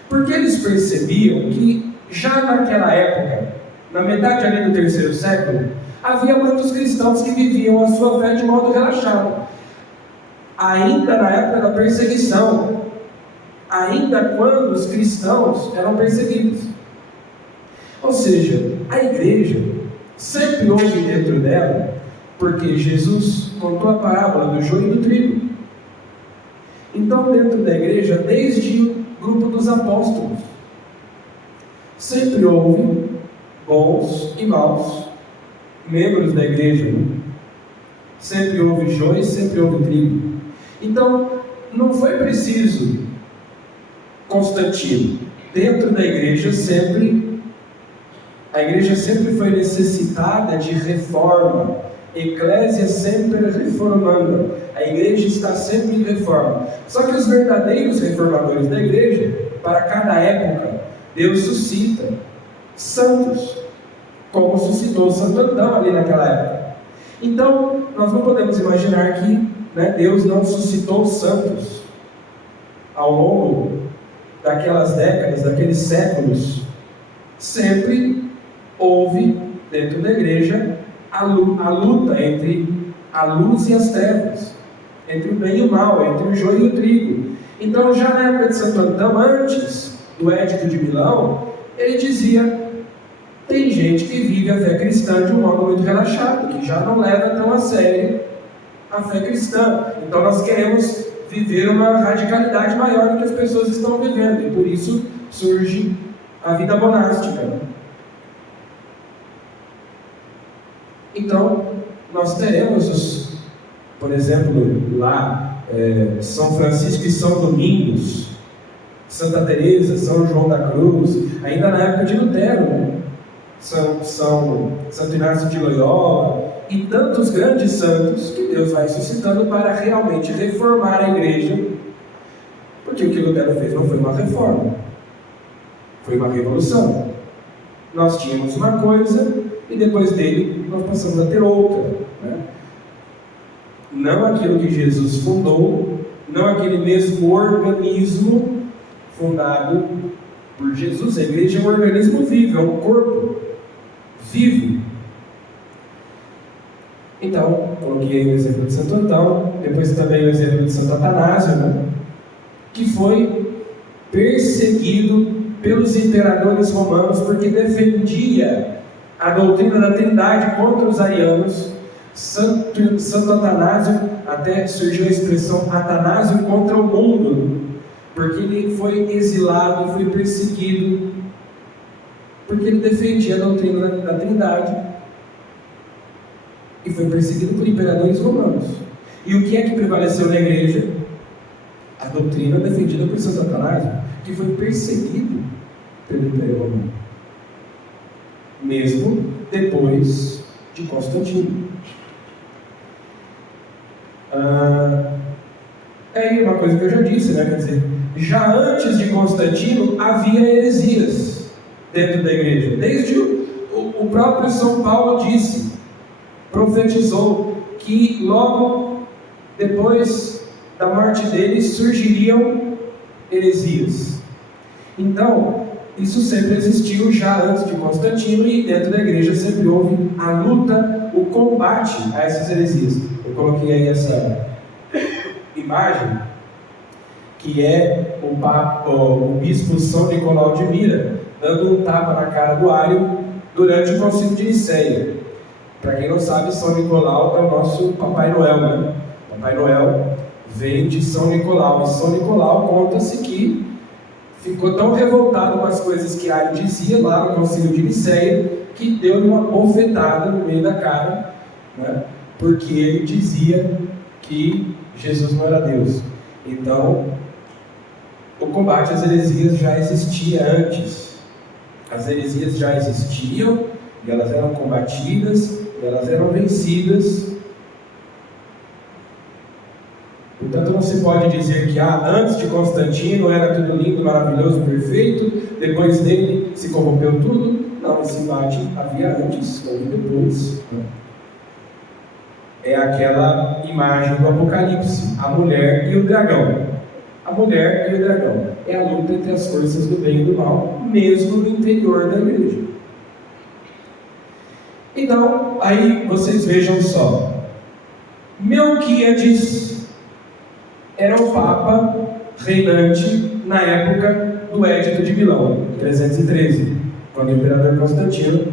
Porque eles percebiam que já naquela época, na metade ali do terceiro século, havia muitos cristãos que viviam a sua fé de modo relaxado. Ainda na época da perseguição, ainda quando os cristãos eram perseguidos. Ou seja, a igreja sempre houve dentro dela, porque Jesus contou a parábola do joio e do trigo. Então, dentro da igreja, desde o grupo dos apóstolos, sempre houve bons e maus membros da igreja, né? Sempre houve joio, sempre houve trigo. Então, não foi preciso Constantino. Dentro da igreja a igreja sempre foi necessitada de reforma. Eclésia sempre reformando. A igreja está sempre em reforma. Só que os verdadeiros reformadores da igreja, para cada época, Deus suscita santos, como suscitou Santo Antão ali naquela época. Então, nós não podemos imaginar que, né, Deus não suscitou santos ao longo daquelas décadas, daqueles séculos. Sempre houve dentro da igreja a luta entre a luz e as trevas, entre o bem e o mal, entre o joio e o trigo. Então, já na época de Santo Antão, antes do Édito de Milão, ele dizia: tem gente que vive a fé cristã de um modo muito relaxado, que já não leva tão a sério a fé cristã. Então nós queremos viver uma radicalidade maior do que as pessoas estão vivendo, e por isso surge a vida monástica. Então nós teremos, por exemplo, lá São Francisco e São Domingos, Santa Teresa, São João da Cruz, ainda na época de Lutero, né? Santo Inácio de Loyola e tantos grandes santos que Deus vai suscitando para realmente reformar a igreja, porque o que Lutero fez não foi uma reforma, foi uma revolução. Nós tínhamos uma coisa e depois dele nós passamos a ter outra, né? Não aquilo que Jesus fundou, não aquele mesmo organismo fundado por Jesus. A igreja é um organismo vivo, é um corpo vivo. Então, coloquei o exemplo de Santo Antão, depois também o exemplo de Santo Atanásio, né? Que foi perseguido pelos imperadores romanos porque defendia a doutrina da Trindade contra os arianos. Santo Atanásio, até surgiu a expressão Atanásio contra o mundo, porque ele foi exilado e foi perseguido porque ele defendia a doutrina da Trindade e foi perseguido por imperadores romanos. E o que é que prevaleceu na igreja? A doutrina defendida por Santo Atanásio, que foi perseguido pelo Império Romano, mesmo depois de Constantino. É uma coisa que eu já disse, né? Quer dizer, já antes de Constantino havia heresias dentro da igreja. Desde o próprio São Paulo profetizou que logo depois da morte dele surgiriam heresias. Então, isso sempre existiu já antes de Constantino, e dentro da igreja sempre houve a luta, o combate a essas heresias. Eu coloquei aí essa imagem, que é o bispo São Nicolau de Mira dando um tapa na cara do Ário durante o Concílio de Nicéia. Para quem não sabe, São Nicolau é o nosso Papai Noel, né? Papai Noel vem de São Nicolau, e São Nicolau conta-se que ficou tão revoltado com as coisas que Ário dizia lá no Concílio de Nicéia, que deu uma bofetada no meio da cara, né? Porque ele dizia que Jesus não era Deus. Então, o combate às heresias já existia antes. As heresias já existiam, e elas eram combatidas, e elas eram vencidas. Portanto, não se pode dizer que antes de Constantino era tudo lindo, maravilhoso, perfeito, depois dele se corrompeu tudo. Não, esse embate havia antes, houve depois. É aquela imagem do Apocalipse, a mulher e o dragão. A mulher e o dragão é a luta entre as forças do bem e do mal, mesmo no interior da igreja. Então, aí vocês vejam só, Melquíades era o Papa reinante na época do Édito de Milão, 313, quando o imperador Constantino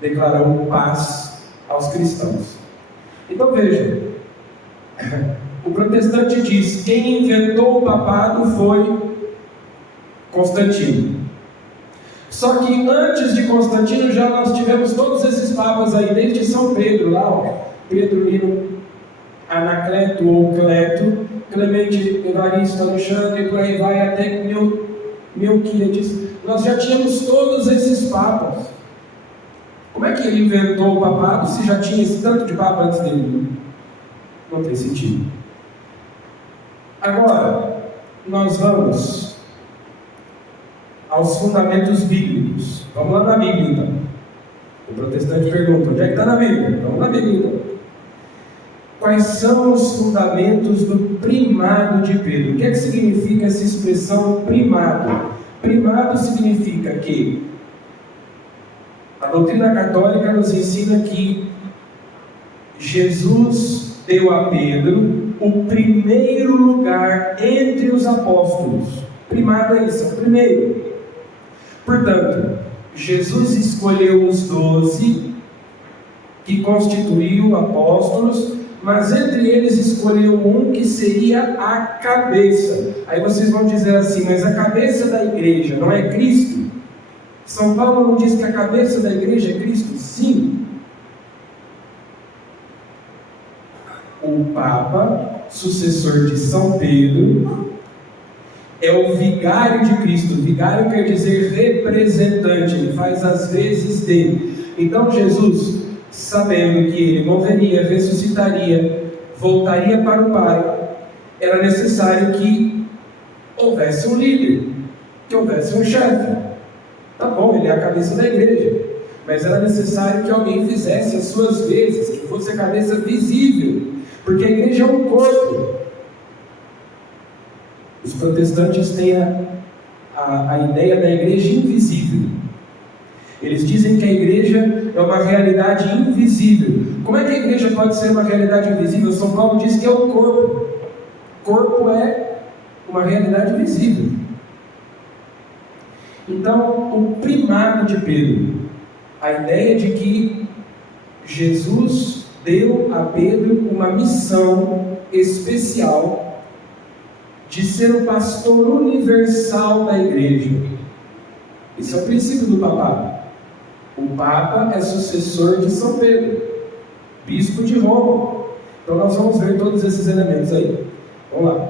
declarou paz aos cristãos. Então veja, o protestante diz: quem inventou o papado foi Constantino. Só que antes de Constantino já nós tivemos todos esses papas aí, desde São Pedro, lá, Pedro Lino, Anacleto ou Cleto, Clemente, Evaristo, Alexandre, por aí vai até Melquíades. Nós já tínhamos todos esses papas. Como é que ele inventou o papado se já tinha esse tanto de papa antes dele? Não tem sentido. Agora, nós vamos aos fundamentos bíblicos. Vamos lá na Bíblia, então. O protestante pergunta: onde é que está na Bíblia? Vamos na Bíblia, então. Quais são os fundamentos do primado de Pedro? O que é que significa essa expressão primado? Primado significa que a doutrina católica nos ensina que Jesus deu a Pedro o primeiro lugar entre os apóstolos. Primado é isso, é o primeiro. Portanto, Jesus escolheu os 12 que constituíam apóstolos, mas entre eles escolheu um que seria a cabeça. Aí vocês vão dizer assim: mas a cabeça da igreja não é Cristo? São Paulo não diz que a cabeça da igreja é Cristo? Sim. O Papa, sucessor de São Pedro, é o vigário de Cristo. Vigário quer dizer representante, ele faz as vezes dele. Então Jesus, sabendo que ele morreria, ressuscitaria, voltaria para o Pai, era necessário que houvesse um líder, que houvesse um chefe. Tá bom, ele é a cabeça da igreja, mas era necessário que alguém fizesse as suas vezes, que fosse a cabeça visível, porque a igreja é um corpo. Os protestantes têm a ideia da igreja invisível. Eles dizem que a igreja é uma realidade invisível, Como é que a igreja pode ser uma realidade invisível? São Paulo diz que é o corpo. O corpo é uma realidade visível. Então, o primado de Pedro, a ideia de que Jesus deu a Pedro uma missão especial de ser o pastor universal da igreja. Esse é o princípio do papado. O Papa é sucessor de São Pedro, bispo de Roma. Então nós vamos ver todos esses elementos aí. Vamos lá.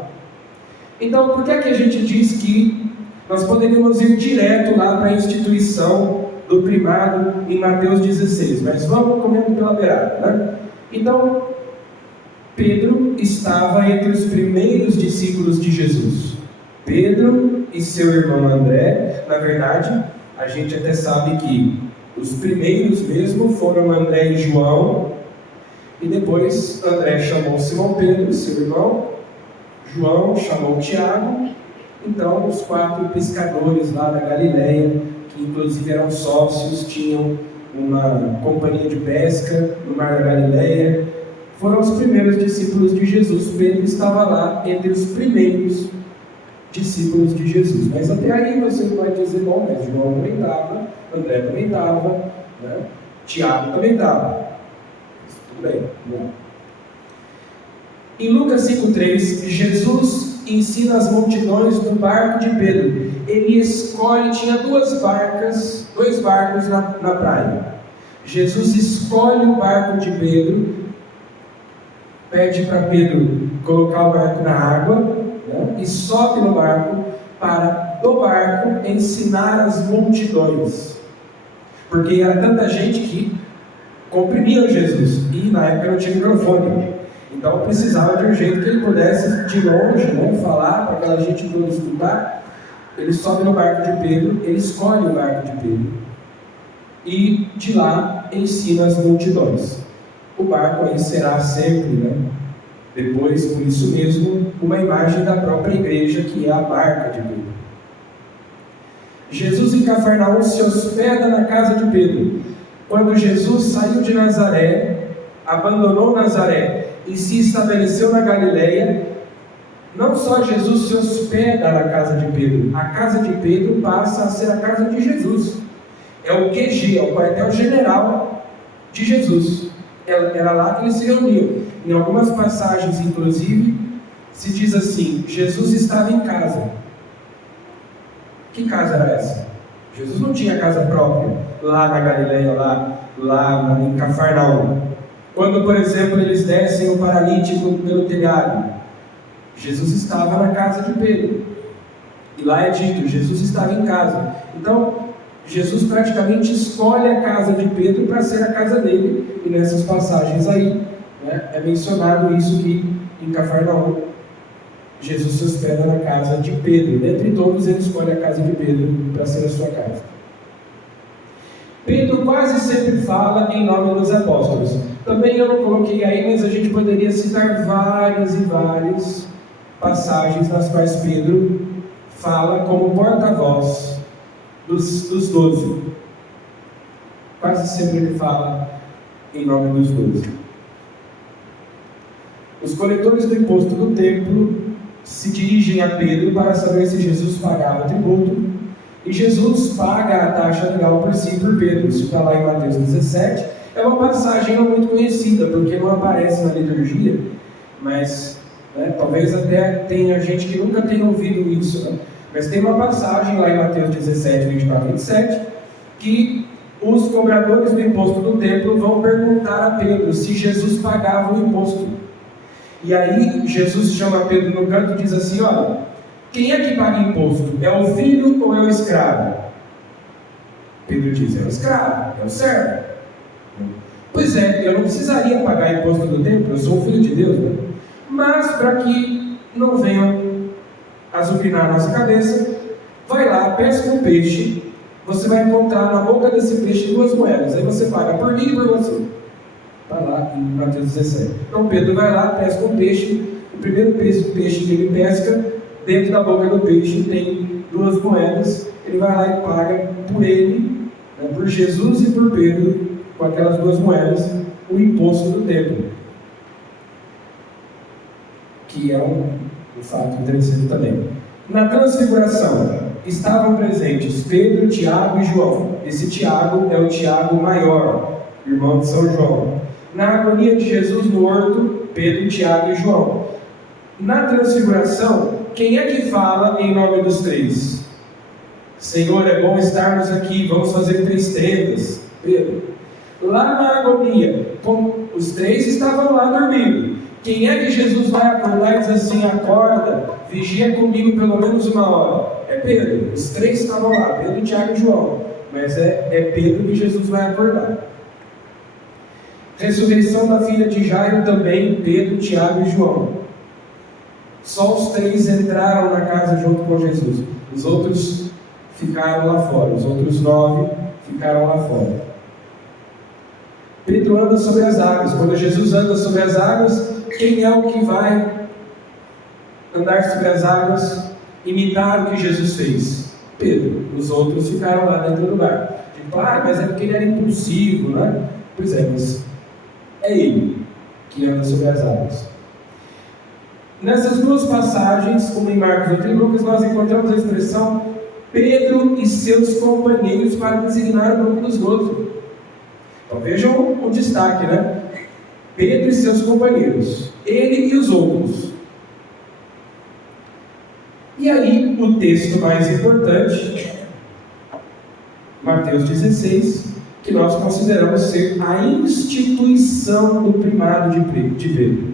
Então, por que é que a gente diz que nós poderíamos ir direto lá para a instituição do primado em Mateus 16? Mas vamos comendo pela beirada, né? Então, Pedro estava entre os primeiros discípulos de Jesus. Pedro e seu irmão André, na verdade, a gente até sabe que os primeiros mesmo foram André e João, e depois André chamou Simão Pedro, seu irmão, João chamou Tiago, então os 4 pescadores lá da Galileia, que inclusive eram sócios, tinham uma companhia de pesca no mar da Galileia, foram os primeiros discípulos de Jesus. Pedro estava lá entre os primeiros discípulos de Jesus. Mas até aí você pode dizer, bom, mas João também estava, André também estava, né? Tiago também estava. Tudo bem, vamos lá. Em Lucas 5,3, Jesus ensina as multidões do barco de Pedro. Ele escolhe, tinha dois barcos na praia. Jesus escolhe o barco de Pedro, pede para Pedro colocar o barco na água, né, e sobe no barco para, do barco, ensinar as multidões. Porque era tanta gente que comprimia Jesus, e na época não tinha microfone. Então precisava de um jeito que ele pudesse, de longe, né, falar para aquela gente toda escutar. Ele sobe no barco de Pedro, ele escolhe o barco de Pedro, e de lá ensina as multidões. O barco aí será sempre, né, depois, por isso mesmo, uma imagem da própria igreja, que é a barca de Pedro. Jesus em Cafarnaum se hospeda na casa de Pedro. Quando Jesus saiu de Nazaré, abandonou Nazaré e se estabeleceu na Galileia, não só Jesus se hospeda na casa de Pedro, a casa de Pedro passa a ser a casa de Jesus. É o QG, é o quartel-general de Jesus. Era lá que eles se reuniam. Em algumas passagens, inclusive, se diz assim: Jesus estava em casa. Que casa era essa? Jesus não tinha casa própria lá na Galileia, lá em Cafarnaum. Quando, por exemplo, eles descem o paralítico pelo telhado, Jesus estava na casa de Pedro. E lá é dito, Jesus estava em casa. Então, Jesus praticamente escolhe a casa de Pedro para ser a casa dele. E nessas passagens aí, né, é mencionado isso, que em Cafarnaum Jesus se hospeda na casa de Pedro. Dentre todos, ele escolhe a casa de Pedro para ser a sua casa. Pedro quase sempre fala em nome dos apóstolos. Também eu não coloquei aí, mas a gente poderia citar várias e várias passagens nas quais Pedro fala como porta-voz dos 12. Quase sempre ele fala em nome dos 12. Os coletores do imposto do templo se dirigem a Pedro para saber se Jesus pagava tributo, e Jesus paga a taxa legal por si por Pedro. Isso está lá em Mateus 17. É uma passagem não muito conhecida, porque não aparece na liturgia, mas né, talvez até tenha gente que nunca tenha ouvido isso, né? Mas tem uma passagem lá em Mateus 17, 24 e 27, que os cobradores do imposto do templo vão perguntar a Pedro se Jesus pagava o imposto. E aí Jesus chama Pedro no canto e diz assim: olha, quem é que paga imposto? É o filho ou é o escravo? Pedro diz: é o escravo, é o servo. Pois é, eu não precisaria pagar imposto do templo, eu sou o filho de Deus, né? Mas para que não venham azucrinar a nossa cabeça, vai lá, pesca um peixe, você vai encontrar na boca desse peixe 2 moedas, aí você paga por mim e por você. Está lá em Mateus 17. Então Pedro vai lá, pesca um peixe, o primeiro peixe que ele pesca, dentro da boca do peixe tem 2 moedas, ele vai lá e paga por ele, né, por Jesus e por Pedro, com aquelas 2 moedas, o imposto do templo, que é um fato interessante também. Na transfiguração estavam presentes Pedro, Tiago e João. Esse Tiago é o Tiago maior, irmão de São João. Na agonia de Jesus no horto, Pedro, Tiago e João. Na transfiguração, quem é que fala em nome dos três? Senhor, é bom estarmos aqui, vamos fazer 3 tendas. Pedro. Lá na agonia, os 3 estavam lá dormindo. Quem é que Jesus vai acordar e diz assim: acorda, vigia comigo pelo menos 1 hora? É Pedro. Os 3 estavam lá, Pedro, Tiago e João. Mas é Pedro que Jesus vai acordar. Ressurreição da filha de Jairo também, Pedro, Tiago e João. Só os 3 entraram na casa junto com Jesus. Os outros ficaram lá fora. Os outros 9 ficaram lá fora. Pedro anda sobre as águas. Quando Jesus anda sobre as águas, quem é o que vai andar sobre as águas, imitar o que Jesus fez? Pedro. Os outros ficaram lá dentro do barco. Mas é porque ele era impulsivo, né? Pois é, mas é ele que anda sobre as águas. Nessas 2 passagens, uma em Marcos e outra em Lucas, nós encontramos a expressão Pedro e seus companheiros para designar o grupo dos 12. Então vejam o destaque, né? Pedro e seus companheiros, ele e os outros. E aí, o texto mais importante, Mateus 16, que nós consideramos ser a instituição do primado de Pedro.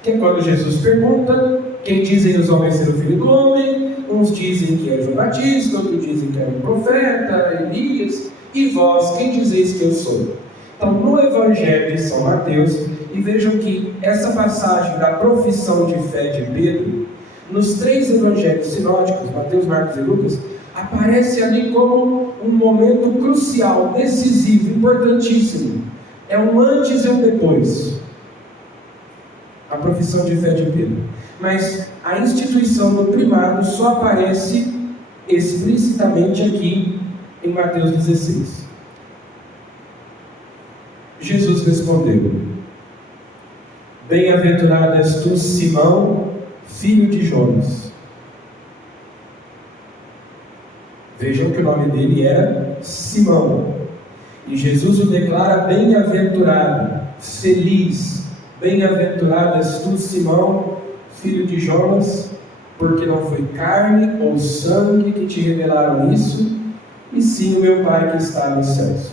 Que é quando Jesus pergunta: quem dizem os homens ser o filho do homem? Uns dizem que é João Batista, outros dizem que é um profeta, Elias. E vós, quem dizeis que eu sou? Então, no Evangelho de São Mateus, e vejam que essa passagem da profissão de fé de Pedro, nos 3 evangelhos sinóticos, Mateus, Marcos e Lucas, aparece ali como um momento crucial, decisivo, importantíssimo. É um antes e um depois. A profissão de fé de Pedro. Mas a instituição do primado só aparece explicitamente aqui em Mateus 16. Jesus respondeu: bem-aventurado és tu, Simão, filho de Jonas. Vejam que o nome dele era Simão. E Jesus o declara bem-aventurado, feliz. Bem-aventurado és tu, Simão, filho de Jonas, porque não foi carne ou sangue que te revelaram isso, e sim o meu Pai que está nos céus.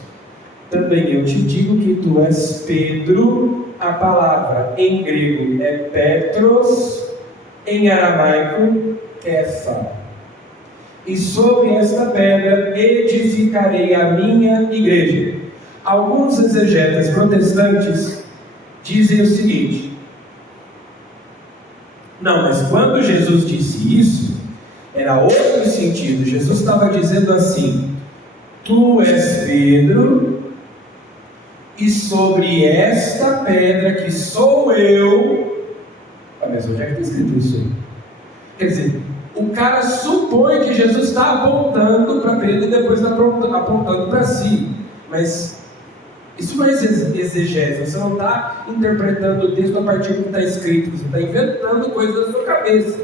Também eu te digo que tu és Pedro. A palavra em grego é Petros, em aramaico Kefa. E sobre esta pedra edificarei a minha igreja. Alguns exegetas protestantes dizem o seguinte: não, mas quando Jesus disse isso, era outro sentido. Jesus estava dizendo assim: tu és Pedro, e sobre esta pedra que sou eu. Mas onde é que está escrito isso aí? Quer dizer, o cara supõe que Jesus está apontando para Pedro e depois está apontando para si. Mas isso não é exegese. Você não está interpretando o texto a partir do que está escrito. Você está inventando coisas da sua cabeça,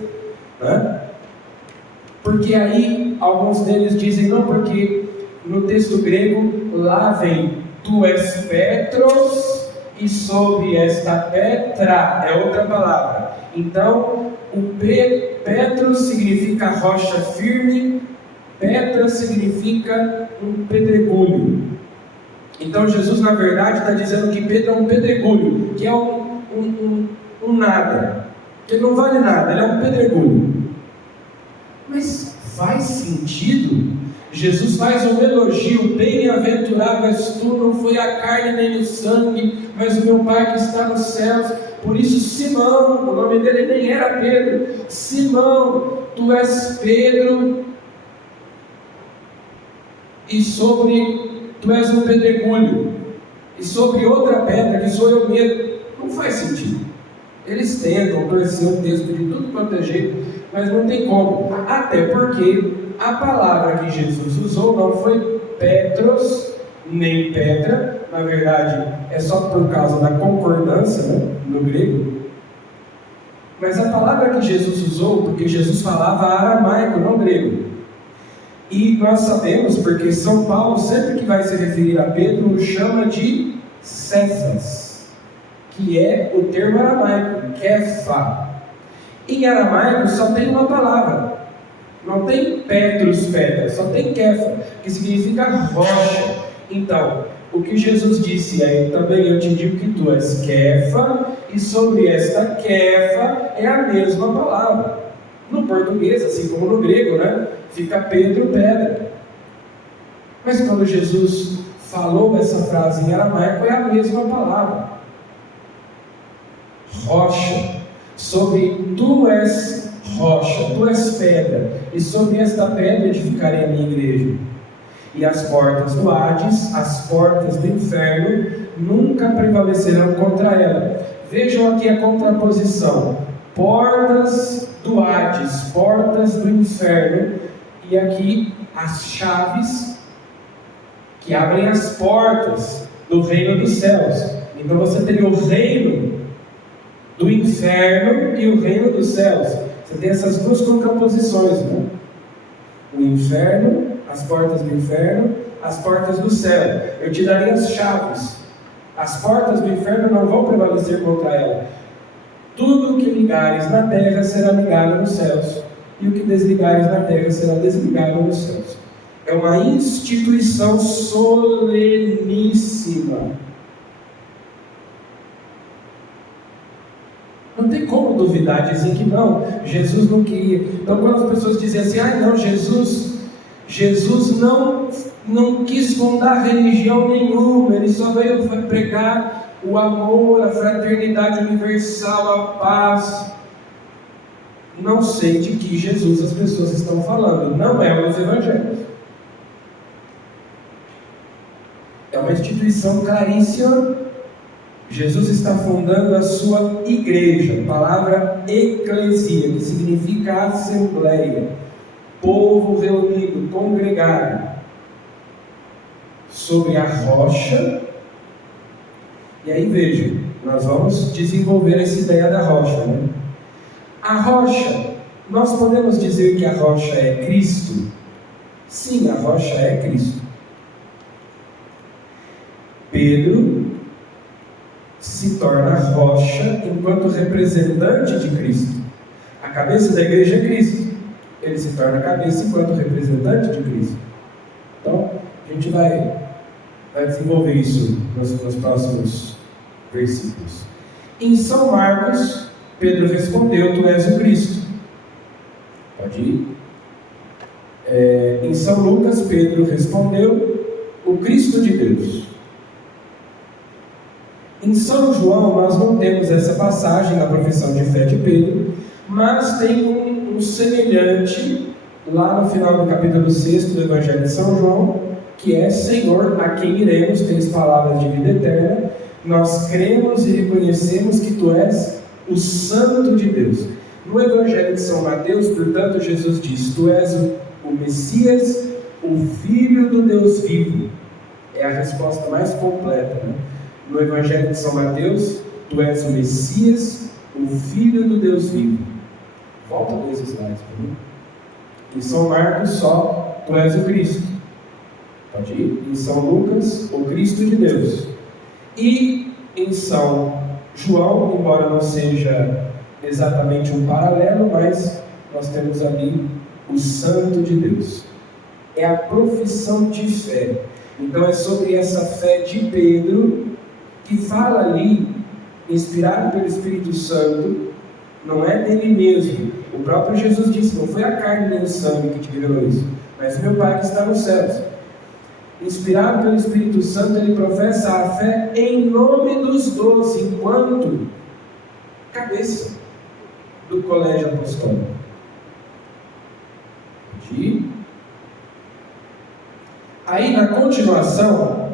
né? Porque aí alguns deles dizem: não, porque no texto grego lá vem tu és Petros, e sobre esta pedra é outra palavra. Então o Petros significa rocha firme, Petra significa um pedregulho. Então Jesus na verdade está dizendo que Pedro é um pedregulho, que é um nada, que não vale nada, ele é um pedregulho. Mas faz sentido? Jesus faz um elogio: bem-aventurado és tu, não foi a carne nem o sangue, mas o meu Pai que está nos céus. Por isso Simão, o nome dele nem era Pedro, Simão, tu és Pedro, e tu és um pedregulho, e sobre outra pedra que sou eu mesmo. Não faz sentido. Eles tentam torcer o texto de tudo quanto é jeito, mas não tem como. Até porque a palavra que Jesus usou não foi Petros, nem pedra, na verdade é só por causa da concordância, né, no grego. Mas a palavra que Jesus usou, porque Jesus falava aramaico, não grego. E nós sabemos, porque São Paulo, sempre que vai se referir a Pedro, o chama de Cefas, que é o termo aramaico, Kefa. Em aramaico só tem uma palavra, não tem Petrus, pedra, só tem Kefa, que significa rocha. Então, o que Jesus disse é: também eu te digo que tu és Kefa, e sobre esta Kefa é a mesma palavra. No português, assim como no grego, né? Fica Pedro, pedra. Mas quando Jesus falou essa frase em aramaico, é a mesma palavra. Rocha. Sobre tu és rocha, tu és pedra, e sobre esta pedra edificarei a minha igreja. E as portas do Hades, as portas do inferno, nunca prevalecerão contra ela. Vejam aqui a contraposição: portas do Hades, portas do inferno, e aqui as chaves que abrem as portas do reino dos céus. Então você teria o reino do inferno e o reino dos céus. Você tem essas duas contraposições, né? O inferno, as portas do inferno, as portas do céu. Eu te darei as chaves. As portas do inferno não vão prevalecer contra ela. Tudo o que ligares na terra será ligado nos céus, e o que desligares na terra será desligado nos céus. É uma instituição soleníssima. Não tem como duvidar, dizer que não, Jesus não queria. Então quando as pessoas dizem assim: não, Jesus não quis fundar religião nenhuma, ele só veio pregar o amor, a fraternidade universal, a paz. Não sei de que Jesus as pessoas estão falando, não é os evangelhos. É uma instituição caríssima. Jesus está fundando a sua igreja, palavra eclesia, que significa assembleia, povo reunido, congregado, sobre a rocha. E aí veja, nós vamos desenvolver essa ideia da rocha, né? A rocha, nós podemos dizer que a rocha é Cristo? Sim, a rocha é Cristo. Pedro se torna rocha enquanto representante de Cristo. A cabeça da igreja é Cristo. Ele se torna cabeça enquanto representante de Cristo. Então, a gente vai desenvolver isso nos próximos versículos. Em São Marcos, Pedro respondeu: tu és o Cristo. Pode ir. Em São Lucas, Pedro respondeu: o Cristo de Deus. Em São João, nós não temos essa passagem na profissão de fé de Pedro, mas tem um semelhante lá no final do capítulo 6 do Evangelho de São João, que é: Senhor, a quem iremos? Tens palavras de vida eterna. Nós cremos e reconhecemos que tu és o Santo de Deus. No Evangelho de São Mateus, portanto, Jesus diz: tu és o Messias, o Filho do Deus vivo. É a resposta mais completa, né? No Evangelho de São Mateus, tu és o Messias, o Filho do Deus vivo. Volta 2 slides para mim. Em São Marcos, só tu és o Cristo. Pode ir. Em São Lucas, o Cristo de Deus. E em São João, embora não seja exatamente um paralelo, mas nós temos ali o Santo de Deus. É a profissão de fé. Então é sobre essa fé de Pedro, que fala ali, inspirado pelo Espírito Santo, não é dele mesmo. O próprio Jesus disse: não foi a carne nem o sangue que te revelou isso, mas meu Pai que está nos céus. Inspirado pelo Espírito Santo, ele professa a fé em nome dos 12, enquanto cabeça do colégio apostólico. Aí na continuação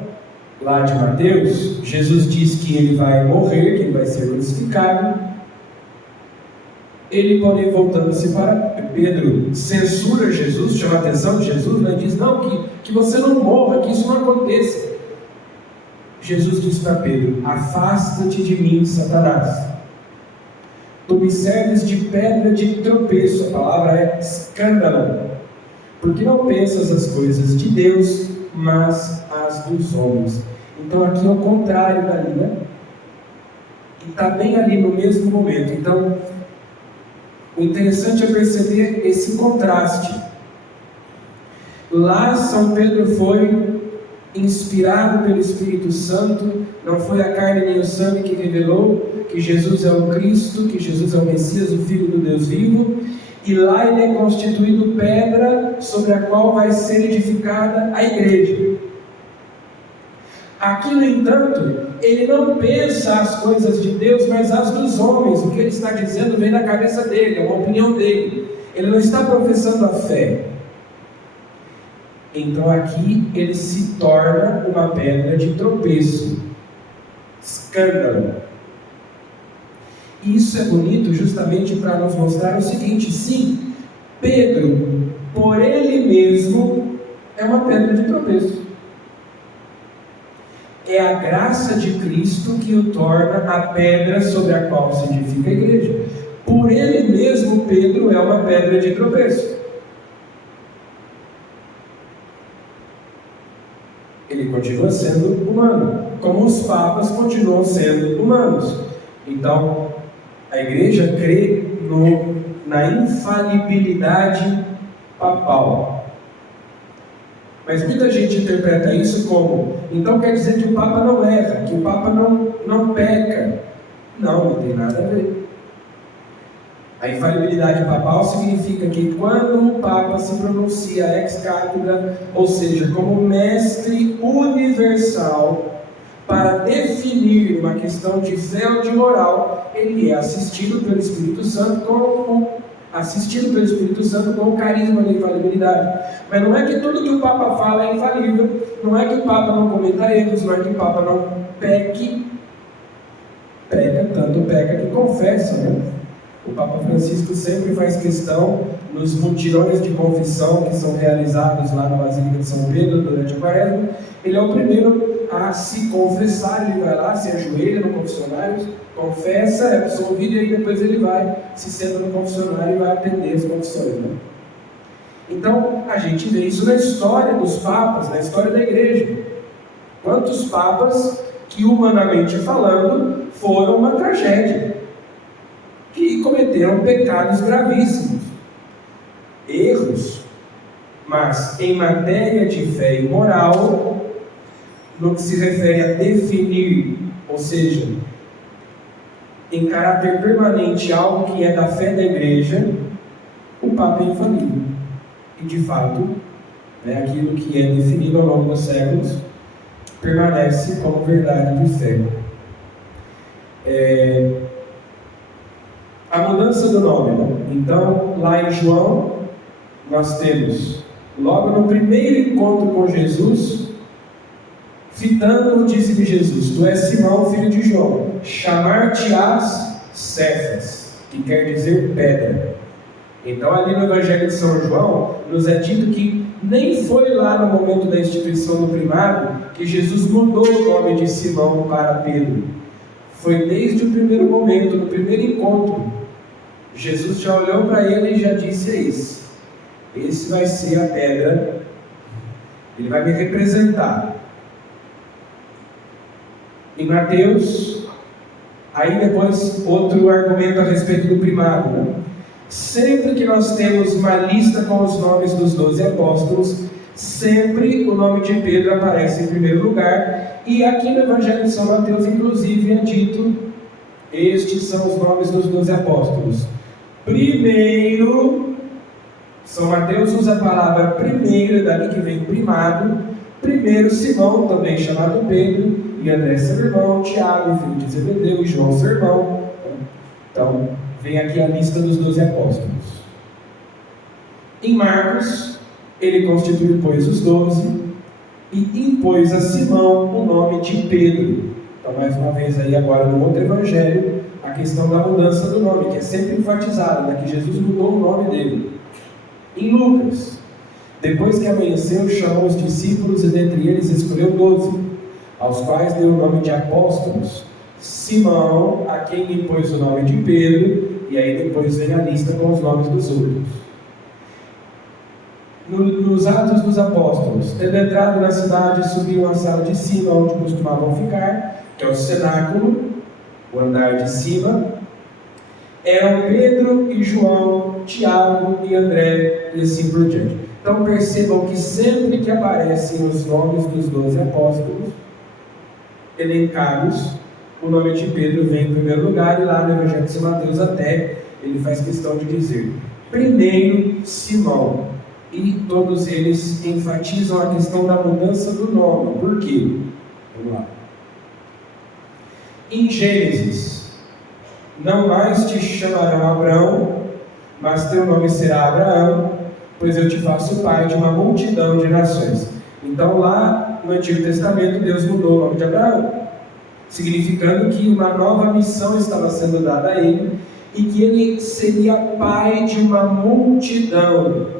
lá de Mateus, Jesus diz que ele vai morrer, que ele vai ser crucificado. Ele, porém, voltando-se para Pedro, censura Jesus, chama a atenção de Jesus, né? Diz: não, que você não morra, que isso não aconteça. Jesus disse para Pedro: afasta-te de mim, Satanás. Tu me serves de pedra de tropeço, a palavra é escândalo, porque não pensas as coisas de Deus, mas as dos homens. Então aqui é o contrário dali, né? E está bem ali no mesmo momento. Então, o interessante é perceber esse contraste. Lá São Pedro foi inspirado pelo Espírito Santo, não foi a carne nem o sangue que revelou que Jesus é o Cristo, que Jesus é o Messias, o Filho do Deus vivo, e lá ele é constituído pedra sobre a qual vai ser edificada a igreja. Aqui, no entanto, ele não pensa as coisas de Deus, mas as dos homens. O que ele está dizendo vem da cabeça dele, é uma opinião dele. Ele não está professando a fé. Então aqui ele se torna uma pedra de tropeço, escândalo. E isso é bonito justamente para nos mostrar o seguinte: sim, Pedro, por ele mesmo, é uma pedra de tropeço. É a graça de Cristo que o torna a pedra sobre a qual se edifica a igreja. Por ele mesmo, Pedro é uma pedra de tropeço. Ele continua sendo humano, como os papas continuam sendo humanos. Então, a igreja crê na infalibilidade papal. Mas muita gente interpreta isso como: então quer dizer que o Papa não erra, que o Papa não peca. Não tem nada a ver. A infalibilidade papal significa que quando o Papa se pronuncia ex cátedra, ou seja, como mestre universal, para definir uma questão de fé ou de moral, ele é assistido pelo Espírito Santo com o carisma da infalibilidade. Mas não é que tudo que o Papa fala é infalível, não é que o Papa não cometa erros, não é que o Papa não peque. Tanto peca que confessa, né? O Papa Francisco sempre faz questão, nos mutirões de confissão que são realizados lá na Basílica de São Pedro durante a Quaresma, ele é o primeiro a se confessar. Ele vai lá, se ajoelha no confessionário, confessa, é absolvido, e aí depois ele vai, se senta no confessionário e vai atender as confissões, né? Então, a gente vê isso na história dos papas, na história da igreja. Quantos papas que, humanamente falando, foram uma tragédia, que cometeram pecados gravíssimos, erros, mas em matéria de fé e moral, no que se refere a definir, ou seja, em caráter permanente algo que é da fé da igreja, o Papa é infalível. E de fato, aquilo que é definido ao longo dos séculos permanece como verdade de fé. A mudança do nome, né? Então, lá em João, nós temos, logo no primeiro encontro com Jesus, fitando, disse-lhe Jesus: tu és Simão, filho de João, chamar-te-ás Cefas, que quer dizer pedra. Então, ali no Evangelho de São João, nos é dito que nem foi lá no momento da instituição do primado que Jesus mudou o nome de Simão para Pedro. Foi desde o primeiro momento, no primeiro encontro. Jesus já olhou para ele e já disse: é isso. Esse vai ser a pedra, ele vai me representar. Em Mateus, aí depois outro argumento a respeito do primado, né? Sempre que nós temos uma lista com os nomes dos 12 apóstolos, sempre o nome de Pedro aparece em primeiro lugar. E aqui no Evangelho de São Mateus, inclusive, é dito: estes são os nomes dos 12 apóstolos. Primeiro, São Mateus usa a palavra primeiro, dali que vem primado. Primeiro Simão, também chamado Pedro, e André seu irmão, Tiago, filho de Zebedeu, e João seu irmão. Então, vem aqui a lista dos 12 apóstolos. Em Marcos, ele constituiu, pois, os 12 e impôs a Simão o nome de Pedro. Então, mais uma vez aí agora no outro evangelho, a questão da mudança do nome, que é sempre enfatizada, né? Que Jesus mudou o nome dele. Em Lucas, depois que amanheceu, chamou os discípulos e dentre eles escolheu 12, aos quais deu o nome de apóstolos: Simão, a quem impôs o nome de Pedro, e aí depois vem a lista com os nomes dos outros. Nos Atos dos Apóstolos, tendo entrado na cidade, subiram à sala de cima, onde costumavam ficar, que é o cenáculo, o andar de cima. Eram Pedro e João, Tiago e André, e assim por diante. Então percebam que sempre que aparecem os nomes dos 12 apóstolos elencados, o nome de Pedro vem em primeiro lugar, e lá no Evangelho de São Mateus até ele faz questão de dizer: primeiro Simão. E todos eles enfatizam a questão da mudança do nome. Por quê? Vamos lá. Em Gênesis: não mais te chamarão Abrão, mas teu nome será Abraão, pois eu te faço pai de uma multidão de nações. Então lá no Antigo Testamento Deus mudou o nome de Abraão, significando que uma nova missão estava sendo dada a ele, e que ele seria pai de uma multidão.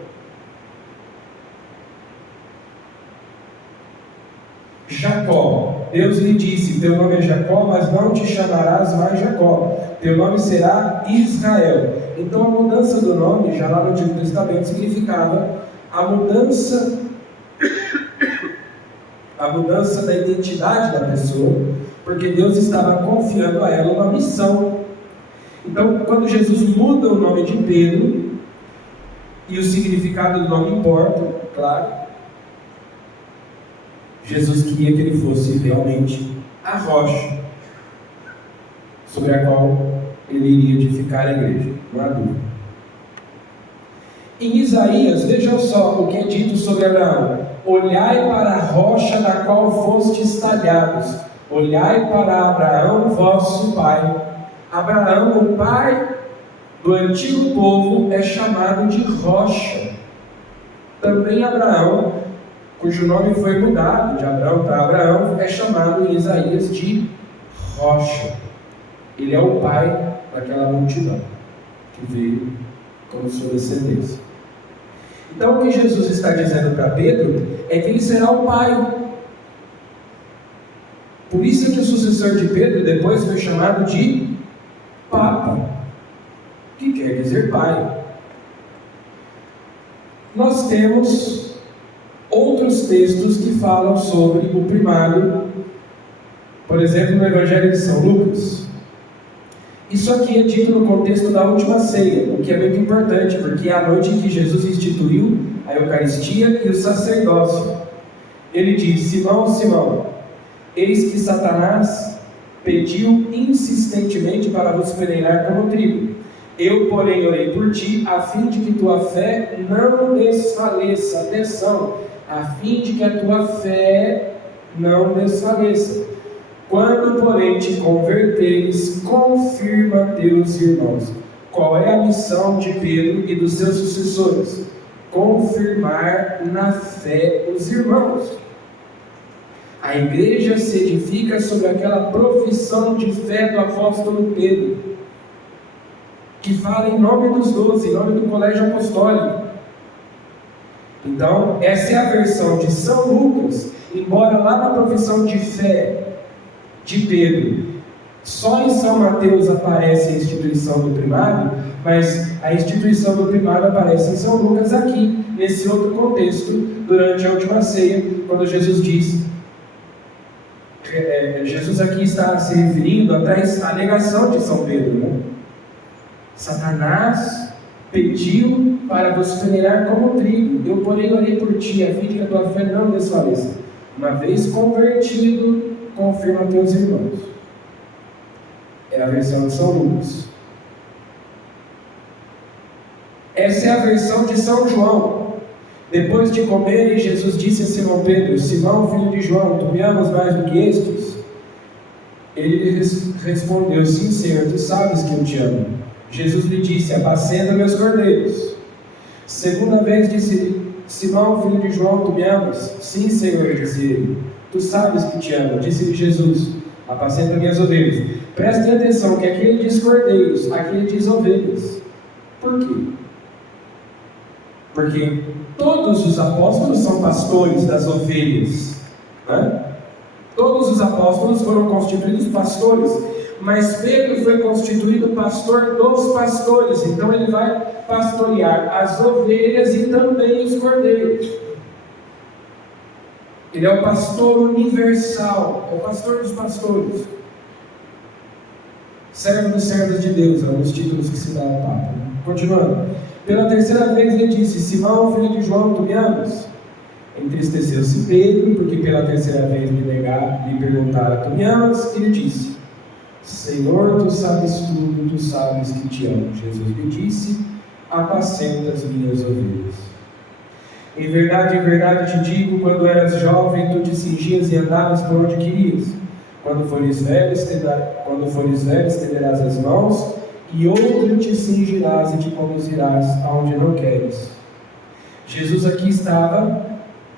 Jacó, Deus lhe disse: teu nome é Jacó, mas não te chamarás mais Jacó, teu nome será Israel. Então a mudança do nome, já lá no Antigo Testamento, significava a mudança da identidade da pessoa, porque Deus estava confiando a ela uma missão. Então, quando Jesus muda o nome de Pedro, e o significado do nome importa, claro, Jesus queria que ele fosse realmente a rocha sobre a qual ele iria edificar a igreja, não há dúvida. Em Isaías, vejam só o que é dito sobre Abraão: olhai para a rocha da qual fostes talhados, olhai para Abraão vosso pai. Abraão, o pai do antigo povo, é chamado de rocha. Também Abraão, cujo nome foi mudado de Abraão para Abraão, é chamado em Isaías de rocha. Ele é o pai daquela multidão que veio como sua descendência. Então o que Jesus está dizendo para Pedro é que ele será o pai. Por isso que o sucessor de Pedro depois foi chamado de Papa, que quer dizer pai. Nós temos outros textos que falam sobre o primado, por exemplo, no Evangelho de São Lucas. Isso aqui é dito no contexto da última ceia, o que é muito importante, porque é a noite em que Jesus instituiu a Eucaristia e o sacerdócio. Ele diz: Simão, Simão, eis que Satanás pediu insistentemente para vos peneirar como trigo. Eu, porém, orei por ti, a fim de que tua fé não desfaleça. Atenção, a fim de que a tua fé não desfaleça. Quando, porém, te converteres, confirma teus irmãos. Qual é a missão de Pedro e dos seus sucessores? Confirmar na fé os irmãos. A igreja se edifica sobre aquela profissão de fé do apóstolo Pedro, que fala em nome dos 12, em nome do colégio apostólico. Então, essa é a versão de São Lucas, embora lá na profissão de fé de Pedro, só em São Mateus aparece a instituição do primado, mas a instituição do primado aparece em São Lucas aqui, nesse outro contexto, durante a última ceia, quando Jesus diz, Jesus aqui está se referindo à alegação de São Pedro, né? Satanás pediu para vos peneirar como trigo, eu porém orei por ti, a fim de que a tua fé não desfaleça. Uma vez convertido, confirma teus irmãos. É a versão de São Lucas. Essa é a versão de São João. Depois de comerem, Jesus disse a Simão Pedro: Simão, filho de João, tu me amas mais do que estes? Ele lhe respondeu: sim, Senhor, tu sabes que eu te amo. Jesus lhe disse: apacenta meus cordeiros. Segunda vez disse: Simão, filho de João, tu me amas? Sim, Senhor, disse ele. Tu sabes que te amo. Disse-lhe Jesus: apacenta minhas ovelhas. Prestem atenção que aqui ele diz cordeiros, aqui ele diz ovelhas. Por quê? Porque todos os apóstolos são pastores das ovelhas, né? Todos os apóstolos foram constituídos pastores, mas Pedro foi constituído pastor dos pastores. Então ele vai pastorear as ovelhas e também os cordeiros. Ele é o pastor universal, é o pastor dos pastores. Servo dos servos de Deus, é um dos títulos que se dá ao Papa. Continuando. Pela terceira vez ele disse: Simão, filho de João, tu me amas? Entristeceu-se Pedro, porque pela terceira vez lhe perguntara: tu me amas? Ele disse: Senhor, tu sabes tudo, tu sabes que te amo. Jesus lhe disse: apacenta as minhas ovelhas. Em verdade te digo, quando eras jovem, tu te cingias e andavas por onde querias. Quando fores velho, estenderás as mãos, e outro te cingirás e te conduzirás aonde não queres. Jesus aqui estava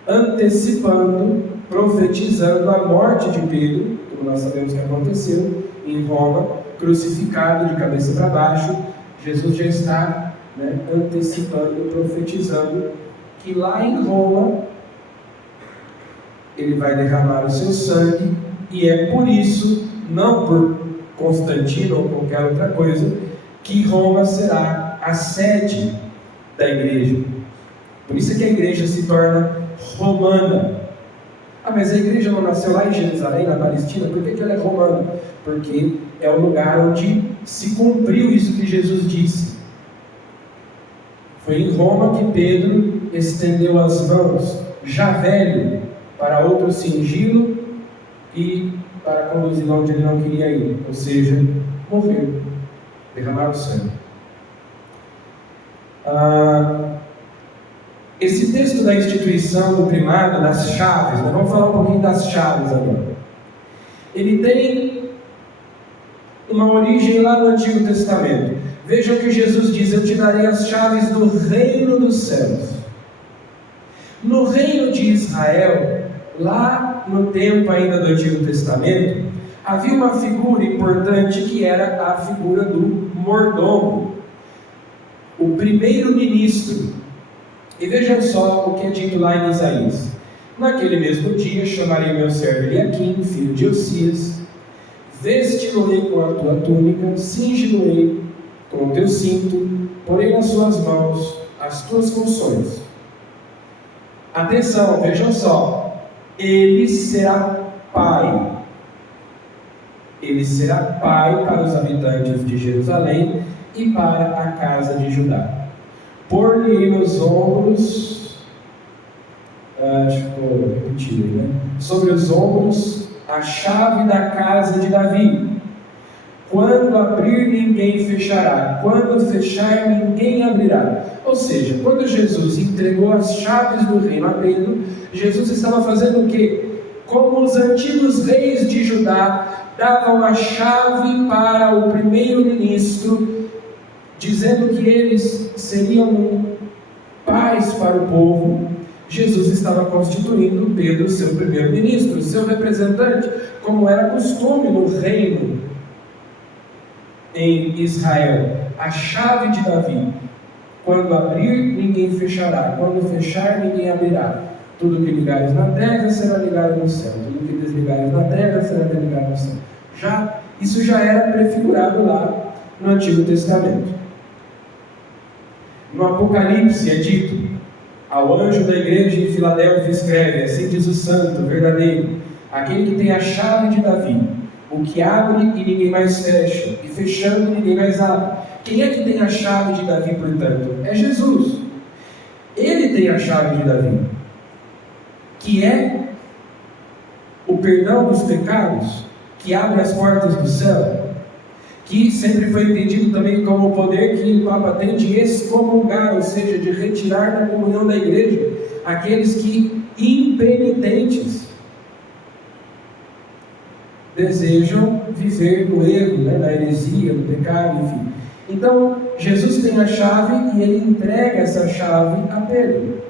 antecipando, profetizando a morte de Pedro, como nós sabemos que aconteceu, em Roma, crucificado de cabeça para baixo. Jesus já está antecipando, profetizando que lá em Roma ele vai derramar o seu sangue, e é por isso, não por Constantino ou qualquer outra coisa, que Roma será a sede da igreja. Por isso é que a igreja se torna romana. Mas a igreja não nasceu lá em Jerusalém, na Palestina? Por que ela é romana? Porque é o lugar onde se cumpriu isso que Jesus disse. Foi em Roma que Pedro estendeu as mãos, já velho, para outro cingí-lo e para conduzi-lo onde ele não queria ir, ou seja, morrer, derramar o sangue. Esse texto da instituição do primado, das chaves, vamos falar um pouquinho das chaves agora. Ele tem uma origem lá no Antigo Testamento. Vejam que Jesus diz: eu te darei as chaves do reino dos céus. No reino de Israel, lá no tempo ainda do Antigo Testamento, havia uma figura importante que era a figura do mordomo, o primeiro-ministro. E vejam só o que é dito lá em Isaías: naquele mesmo dia chamarei meu servo Eliaquim, filho de Osias, vesti-lo-ei com a tua túnica, cingi-lo-ei com o teu cinto, porei nas suas mãos as tuas funções. Atenção, vejam só, ele será pai. Ele será pai para os habitantes de Jerusalém e para a casa de Judá. Por-lhe nos ombros, ficou repetido, sobre os ombros, a chave da casa de Davi. Quando abrir, ninguém fechará. Quando fechar, ninguém abrirá. Ou seja, quando Jesus entregou as chaves do reino a Pedro, Jesus estava fazendo o quê? Como os antigos reis de Judá davam a chave para o primeiro-ministro, dizendo que eles seriam pais para o povo. Jesus estava constituindo Pedro seu primeiro-ministro, seu representante, como era costume no reino em Israel. A chave de Davi: quando abrir, ninguém fechará, quando fechar, ninguém abrirá. Tudo que ligares na terra será ligado no céu, tudo que desligares na terra será desligado no céu. Isso já era prefigurado lá no Antigo Testamento. No Apocalipse é dito: ao anjo da igreja em Filadélfia escreve: assim diz o santo, verdadeiro, aquele que tem a chave de Davi, o que abre e ninguém mais fecha, e fechando ninguém mais abre. Quem é que tem a chave de Davi, portanto? É Jesus. Ele tem a chave de Davi, que é o perdão dos pecados, que abre as portas do céu, que sempre foi entendido também como o poder que o Papa tem de excomungar, ou seja, de retirar da comunhão da igreja aqueles que, impenitentes, desejam viver no erro, na heresia, no pecado, enfim. Então, Jesus tem a chave e ele entrega essa chave a Pedro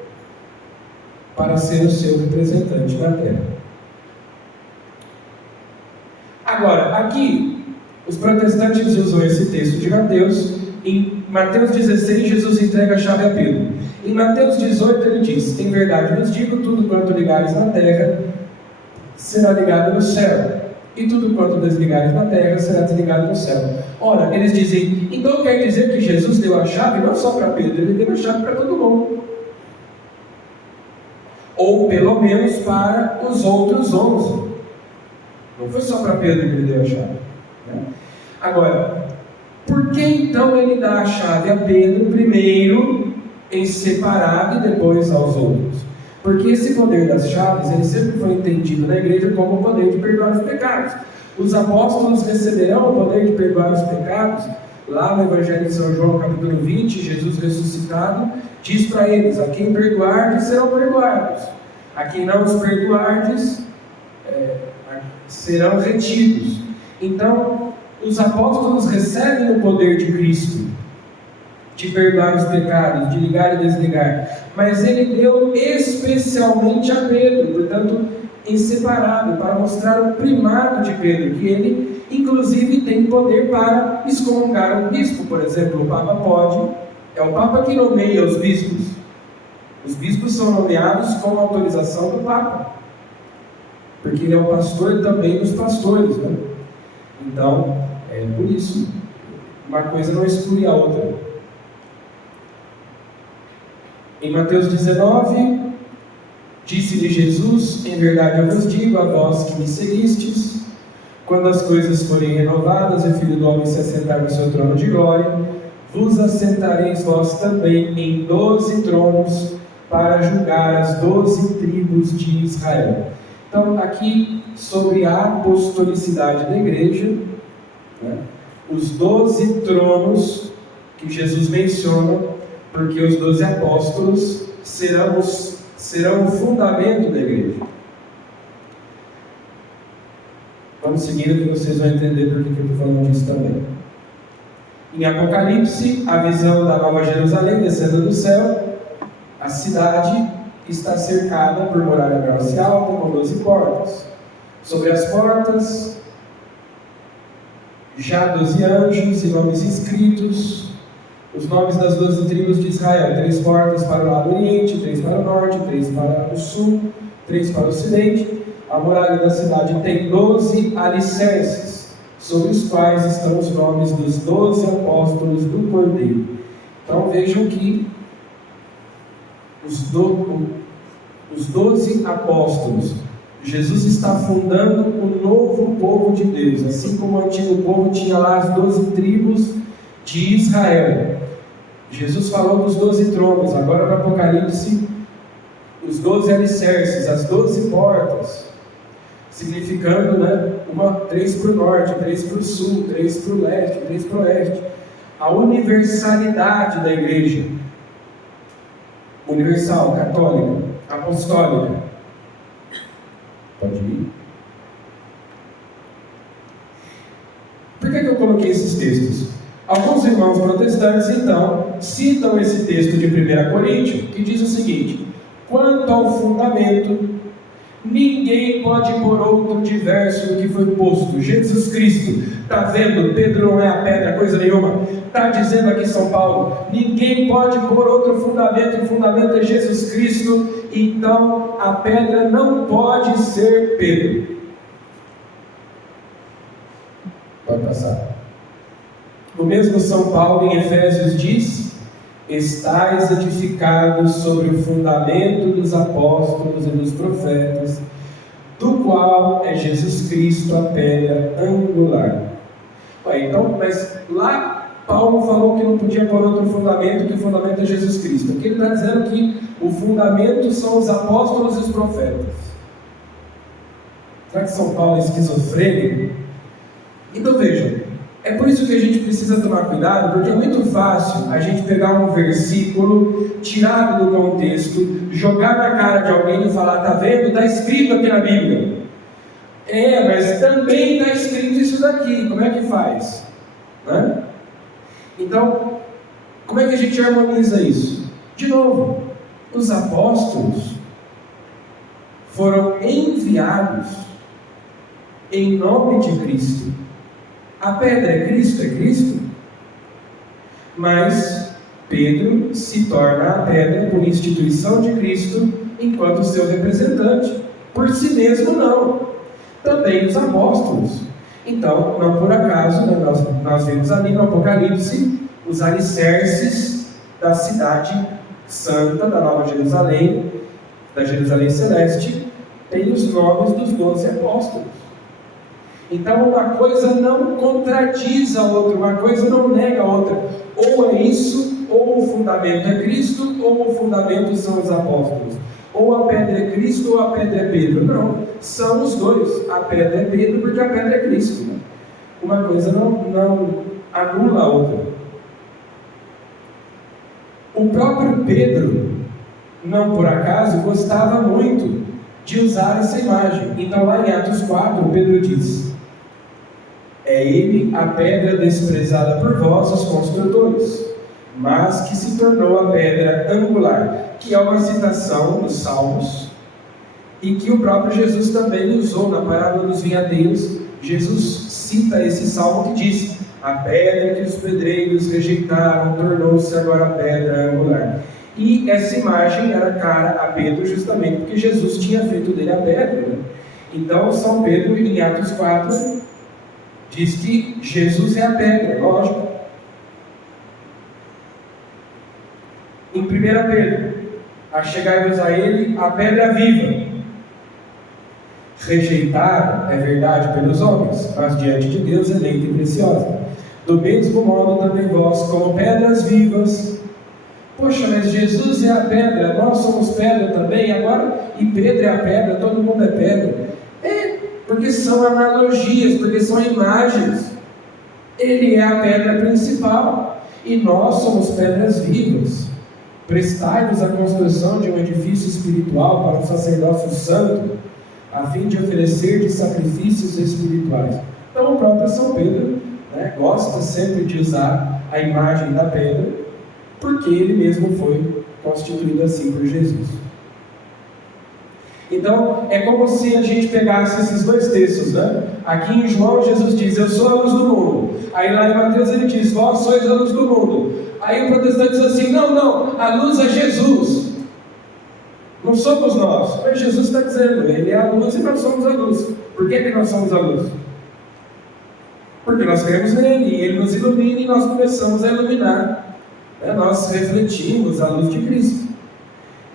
para ser o seu representante na terra. Agora, aqui, os protestantes usam esse texto de Mateus. Em Mateus 16, Jesus entrega a chave a Pedro. Em Mateus 18, ele diz: em verdade vos digo, tudo quanto ligares na terra será ligado no céu, e tudo quanto desligares na terra será desligado no céu. Ora, eles dizem, então quer dizer que Jesus deu a chave não só para Pedro, ele deu a chave para todo mundo. Ou pelo menos para os outros 11. Não foi só para Pedro que ele deu a chave, né? Agora, por que então ele dá a chave a Pedro primeiro em separado e depois aos outros? Porque esse poder das chaves, ele sempre foi entendido na igreja como o poder de perdoar os pecados. Os apóstolos receberão o poder de perdoar os pecados. Lá no Evangelho de São João, capítulo 20, Jesus ressuscitado diz para eles: a quem perdoardes serão perdoados, a quem não os perdoardes serão retidos. Então, os apóstolos recebem o poder de Cristo de perdoar os pecados, de ligar e desligar, mas ele deu especialmente a Pedro, portanto, em separado, para mostrar o primado de Pedro, que ele, inclusive, tem poder para excomungar um bispo. Por exemplo, o Papa pode, é o Papa que nomeia os bispos. Os bispos são nomeados com a autorização do Papa, porque ele é o pastor também dos pastores, né? Então, é por isso, uma coisa não exclui a outra. Em Mateus 19, disse-lhe Jesus: em verdade eu vos digo, a vós que me seguistes, quando as coisas forem renovadas e o Filho do Homem se assentar no seu trono de glória, vos assentareis vós também em 12 tronos para julgar as 12 tribos de Israel. Então, aqui sobre a apostolicidade da igreja, né, os 12 tronos que Jesus menciona, porque os 12 apóstolos serão o fundamento da igreja. Vamos seguir, que vocês vão entender por que eu estou falando disso também. Em Apocalipse, a visão da Nova Jerusalém descendo do céu, a cidade está cercada por muralha grossa e alta, com 12 portas. Sobre as portas, já 12 anjos e nomes escritos, os nomes das 12 tribos de Israel: 3 portas para o lado oriente, 3 para o norte, 3 para o sul, 3 para o ocidente. A muralha da cidade tem 12 alicerces, sobre os quais estão os nomes dos 12 apóstolos do Cordeiro. Então vejam que os 12 apóstolos, Jesus está fundando um novo povo de Deus, assim como o antigo povo tinha lá as 12 tribos de Israel. Jesus falou dos 12 tronos, agora no Apocalipse, os 12 alicerces, as 12 portas, significando, né, 3 para o norte, 3 para o sul, 3 para o leste, 3 para o oeste. A universalidade da igreja, universal, católica, apostólica. Pode ir. Por que eu coloquei esses textos? Alguns irmãos protestantes, então, citam esse texto de 1 Coríntios, que diz o seguinte: quanto ao fundamento, ninguém pode pôr outro diverso do que foi posto, Jesus Cristo. Está vendo? Pedro não é a pedra, coisa nenhuma. Está dizendo aqui São Paulo: ninguém pode pôr outro fundamento, o fundamento é Jesus Cristo, então a pedra não pode ser Pedro. Pode passar. O mesmo São Paulo em Efésios diz: estais edificados sobre o fundamento dos apóstolos e dos profetas, do qual é Jesus Cristo a pedra angular. Então, mas lá Paulo falou que não podia pôr outro fundamento, que o fundamento é Jesus Cristo. Aqui ele está dizendo que o fundamento são os apóstolos e os profetas. Será que São Paulo é esquizofrênico? Então vejam, é por isso que a gente precisa tomar cuidado, porque é muito fácil a gente pegar um versículo tirado do contexto, jogar na cara de alguém e falar: está vendo? Está escrito aqui na Bíblia. Mas também está escrito isso daqui. Como é que faz? Né? Então, como é que a gente harmoniza isso? De novo, os apóstolos foram enviados em nome de Cristo. A pedra é Cristo, mas Pedro se torna a pedra por instituição de Cristo enquanto seu representante. Por si mesmo não. também os apóstolos. Então, não por acaso, né, nós vemos ali no Apocalipse os alicerces da cidade santa, da Nova Jerusalém, da Jerusalém Celeste, tem os nomes dos 12 apóstolos. Então, uma coisa não contradiz a outra, uma coisa não nega a outra. Ou é isso, ou o fundamento é Cristo, ou o fundamento são os apóstolos. Ou a pedra é Cristo, ou a pedra é Pedro. Não, são os dois. A pedra é Pedro, porque a pedra é Cristo. Uma coisa não anula a outra. O próprio Pedro, não por acaso, gostava muito de usar essa imagem. Então, lá em Atos 4, Pedro diz: é ele a pedra desprezada por vós, os construtores, mas que se tornou a pedra angular, que é uma citação dos Salmos, e que o próprio Jesus também usou na parábola dos vinhadeiros. Jesus cita esse salmo que diz: a pedra que os pedreiros rejeitaram tornou-se agora a pedra angular. E essa imagem era cara a Pedro justamente porque Jesus tinha feito dele a pedra, né? Então São Pedro, em Atos 4, diz que Jesus é a pedra, lógico. Em 1 Pedro: achegai-vos a ele a pedra viva, rejeitada, é verdade, pelos homens, mas diante de Deus eleita e preciosa. Do mesmo modo também vós, como pedras vivas. Poxa, mas Jesus é a pedra, nós somos pedra também agora, e Pedro é a pedra, todo mundo é pedra. Porque são analogias, porque são imagens. Ele é a pedra principal, e nós somos pedras vivas. Prestai-vos a construção de um edifício espiritual para um sacerdócio santo, a fim de oferecer de sacrifícios espirituais. Então o próprio São Pedro, né, gosta sempre de usar a imagem da pedra, porque ele mesmo foi constituído assim por Jesus. Então é como se a gente pegasse esses dois textos, né? Aqui em João Jesus diz: eu sou a luz do mundo. Aí lá em Mateus ele diz: vós sois a luz do mundo. Aí o protestante diz assim: não, a luz é Jesus, não somos nós. Mas Jesus está dizendo, ele é a luz e nós somos a luz. Por que nós somos a luz? Porque nós cremos nele, e ele nos ilumina e nós começamos a iluminar, né? Nós refletimos a luz de Cristo.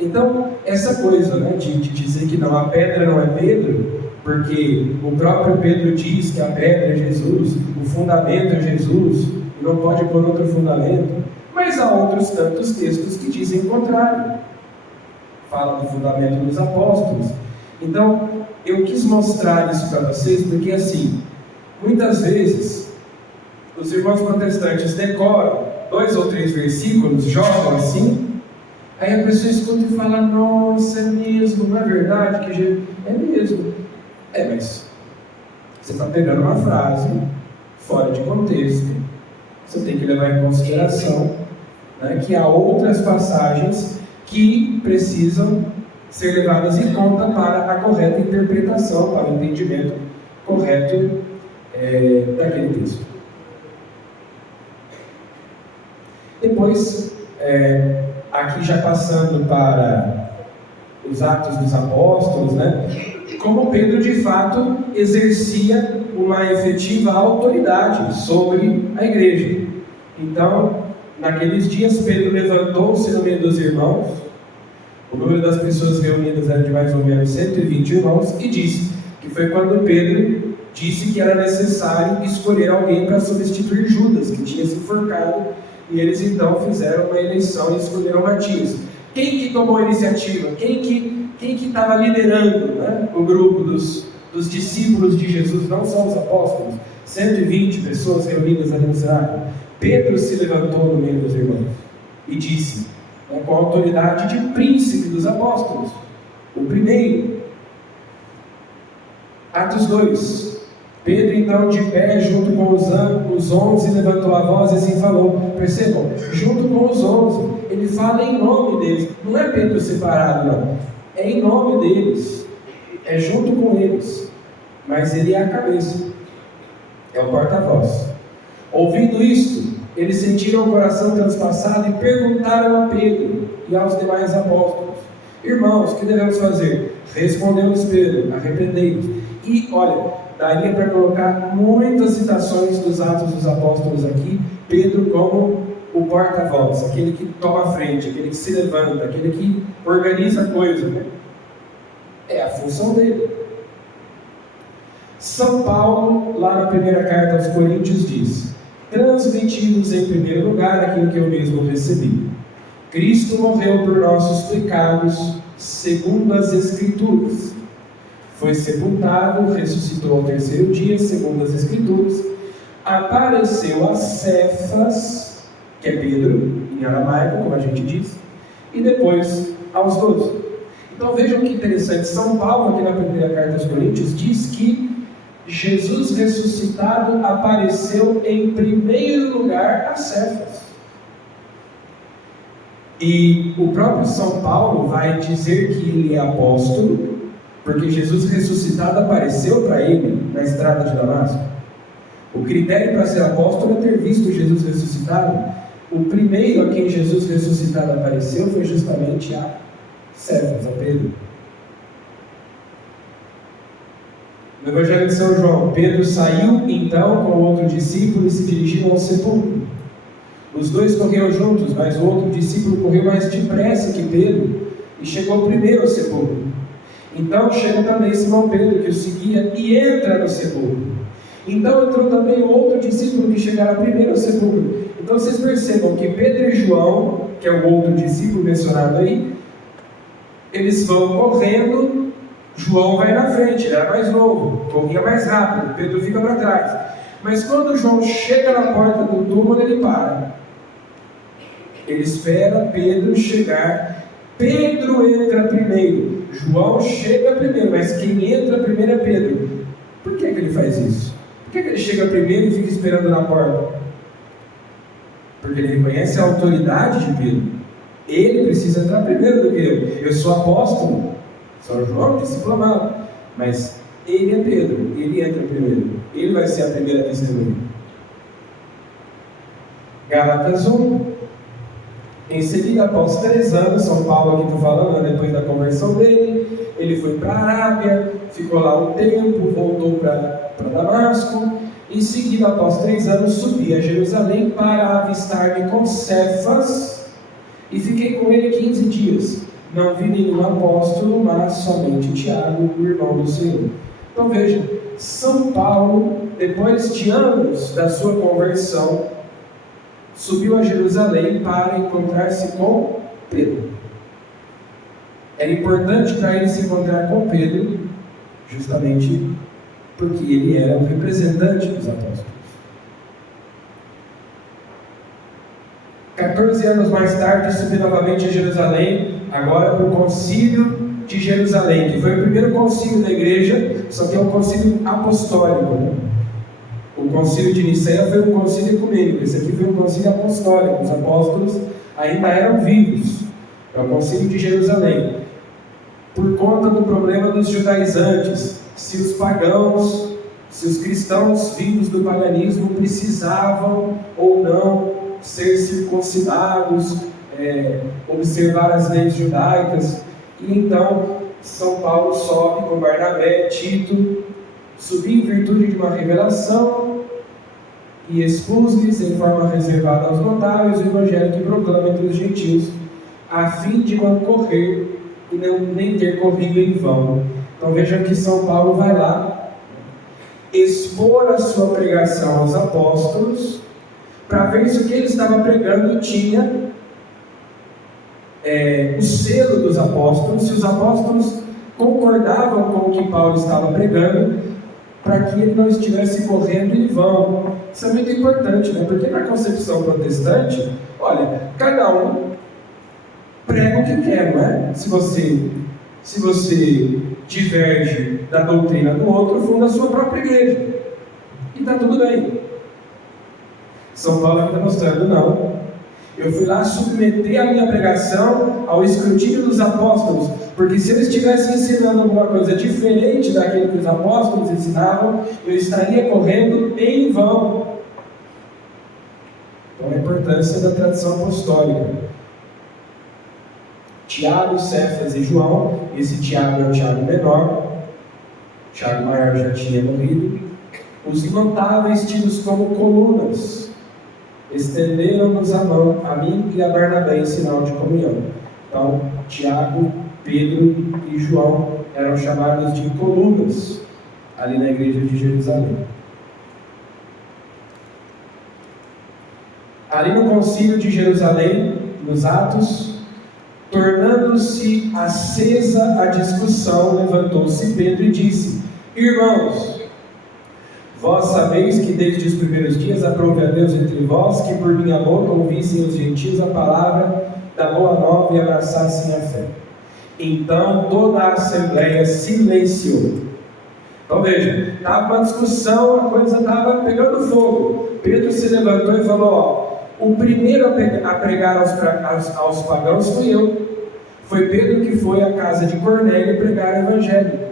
Então, essa coisa, né, de dizer que não, a pedra não é Pedro, porque o próprio Pedro diz que a pedra é Jesus, o fundamento é Jesus, e não pode pôr outro fundamento. Mas há outros tantos textos que dizem o contrário. Fala do fundamento dos apóstolos. Então, eu quis mostrar isso para vocês, porque assim, muitas vezes, os irmãos protestantes decoram 2 ou 3 versículos, jogam assim, aí a pessoa escuta e fala: nossa, é mesmo, não é verdade? É mesmo. Mas você está pegando uma frase fora de contexto, você tem que levar em consideração, né, que há outras passagens que precisam ser levadas em conta para a correta interpretação, para o entendimento correto daquele texto. Depois, aqui já passando para os Atos dos Apóstolos, né, como Pedro de fato exercia uma efetiva autoridade sobre a igreja. Então, naqueles dias, Pedro levantou-se no meio dos irmãos, o número das pessoas reunidas era de mais ou menos 120 irmãos, e disse que foi quando Pedro disse que era necessário escolher alguém para substituir Judas, que tinha se enforcado, e eles então fizeram uma eleição e escolheram Matias. Quem que tomou a iniciativa? Quem que estava liderando, né, o grupo dos discípulos de Jesus? Não são os apóstolos, 120 pessoas reunidas ali no cenáculo. Pedro se levantou no meio dos irmãos e disse, né, com a autoridade de príncipe dos apóstolos, o primeiro. Atos 2. Pedro então de pé junto com os 11 levantou a voz e assim falou. Percebam, junto com os 11, ele fala em nome deles. Não é Pedro separado, não. É em nome deles, é junto com eles, mas ele é a cabeça, é o porta-voz. Ouvindo isto, eles sentiram o coração transpassado e perguntaram a Pedro e aos demais apóstolos: irmãos, o que devemos fazer? Respondeu-lhes Pedro: arrependei-vos E, olha, daria para colocar muitas citações dos Atos dos Apóstolos aqui, Pedro como o porta-voz, aquele que toma a frente, aquele que se levanta, aquele que organiza a coisa, né? É a função dele. São Paulo, lá na primeira carta aos Coríntios, diz: transmitimos em primeiro lugar aquilo que eu mesmo recebi. Cristo morreu por nossos pecados, segundo as Escrituras. Foi sepultado, ressuscitou ao terceiro dia, segundo as Escrituras. Apareceu a Cefas, que é Pedro, em aramaico, como a gente diz, e depois aos 12. Então vejam que interessante, São Paulo, aqui na primeira carta aos Coríntios, diz que Jesus ressuscitado apareceu em primeiro lugar a Cefas. E o próprio São Paulo vai dizer que ele é apóstolo, porque Jesus ressuscitado apareceu para ele na estrada de Damasco. O critério para ser apóstolo é ter visto Jesus ressuscitado. O primeiro a quem Jesus ressuscitado apareceu foi justamente a Cefas, a Pedro. No Evangelho de São João, Pedro saiu então com outro discípulo e se dirigiram ao sepulcro. Os dois correram juntos, mas o outro discípulo correu mais depressa que Pedro e chegou primeiro ao sepulcro. Então chega também Simão Pedro, que o seguia, e entra no sepulcro. Então entrou também o outro discípulo que chegara primeiro ao sepulcro. Então vocês percebam que Pedro e João, que é o outro discípulo mencionado aí, eles vão correndo. João vai na frente, ele era mais novo, corria mais rápido, Pedro fica para trás. Mas quando João chega na porta do túmulo, ele para. Ele espera Pedro chegar. Pedro entra primeiro, João chega primeiro, mas quem entra primeiro é Pedro. Por que ele faz isso? Por que ele chega primeiro e fica esperando na porta? Porque ele reconhece a autoridade de Pedro. Ele precisa entrar primeiro do que eu. Eu sou apóstolo, São João, discipulado, mas ele é Pedro, ele entra primeiro, ele vai ser a primeira testemunha. Gálatas 1. Em seguida, após 3 anos, São Paulo aqui está falando, depois da conversão dele, ele foi para a Arábia, ficou lá um tempo, voltou para Damasco. Em seguida, após 3 anos, subi a Jerusalém para avistar-me com Cefas e fiquei com ele 15 dias. Não vi nenhum apóstolo, mas somente Tiago, o irmão do Senhor. Então veja, São Paulo, depois de anos da sua conversão, subiu a Jerusalém para encontrar-se com Pedro. Era importante para ele se encontrar com Pedro, justamente porque ele era o representante dos apóstolos. 14 anos mais tarde, subi novamente a Jerusalém, agora para o Concílio de Jerusalém, que foi o primeiro concílio da igreja, só que é um concílio apostólico, né? O concílio de Nicéia foi um concílio ecumênico, esse aqui foi um concílio apostólico, os apóstolos ainda eram vivos. É o concílio de Jerusalém. Por conta do problema dos judaizantes, se os pagãos, se os cristãos vindos do paganismo precisavam ou não ser circuncidados, observar as leis judaicas. E então São Paulo sobe com Barnabé, Tito, subi em virtude de uma revelação e expus-lhes em forma reservada aos notáveis o evangelho que proclama entre os gentios, a fim de não correr e nem ter corrido em vão. Então vejam que São Paulo vai lá expor a sua pregação aos apóstolos, para ver se o que ele estava pregando tinha o selo dos apóstolos, se os apóstolos concordavam com o que Paulo estava pregando, para que ele não estivesse correndo em vão. Isso é muito importante, né? Porque na concepção protestante, olha, cada um prega o que quer, não é? Se você diverge da doutrina do outro, funda a sua própria igreja. E está tudo bem. São Paulo está mostrando, não. Eu fui lá submeter a minha pregação ao escrutínio dos apóstolos, porque se eles estivessem ensinando alguma coisa diferente daquilo que os apóstolos ensinavam, eu estaria correndo em vão. Então a importância da tradição apostólica. Tiago, Cefas e João, esse Tiago é o Tiago menor, Tiago maior já tinha morrido. Os notáveis, tidos como colunas, estenderam-nos a mão, a mim e a Barnabé, em sinal de comunhão. Então, Tiago, Pedro e João eram chamados de colunas ali na igreja de Jerusalém. Ali no concílio de Jerusalém, nos Atos, tornando-se acesa a discussão, levantou-se Pedro e disse: Irmãos, vós sabeis que desde os primeiros dias aprove a Deus entre vós que por minha boca ouvissem os gentios a palavra da boa nova e abraçassem a fé. Então toda a assembleia silenciou. Então veja, estava uma discussão, a coisa estava pegando fogo. Pedro se levantou e falou: o primeiro a pregar aos pagãos fui eu. Foi Pedro que foi à casa de Cornélio pregar o evangelho.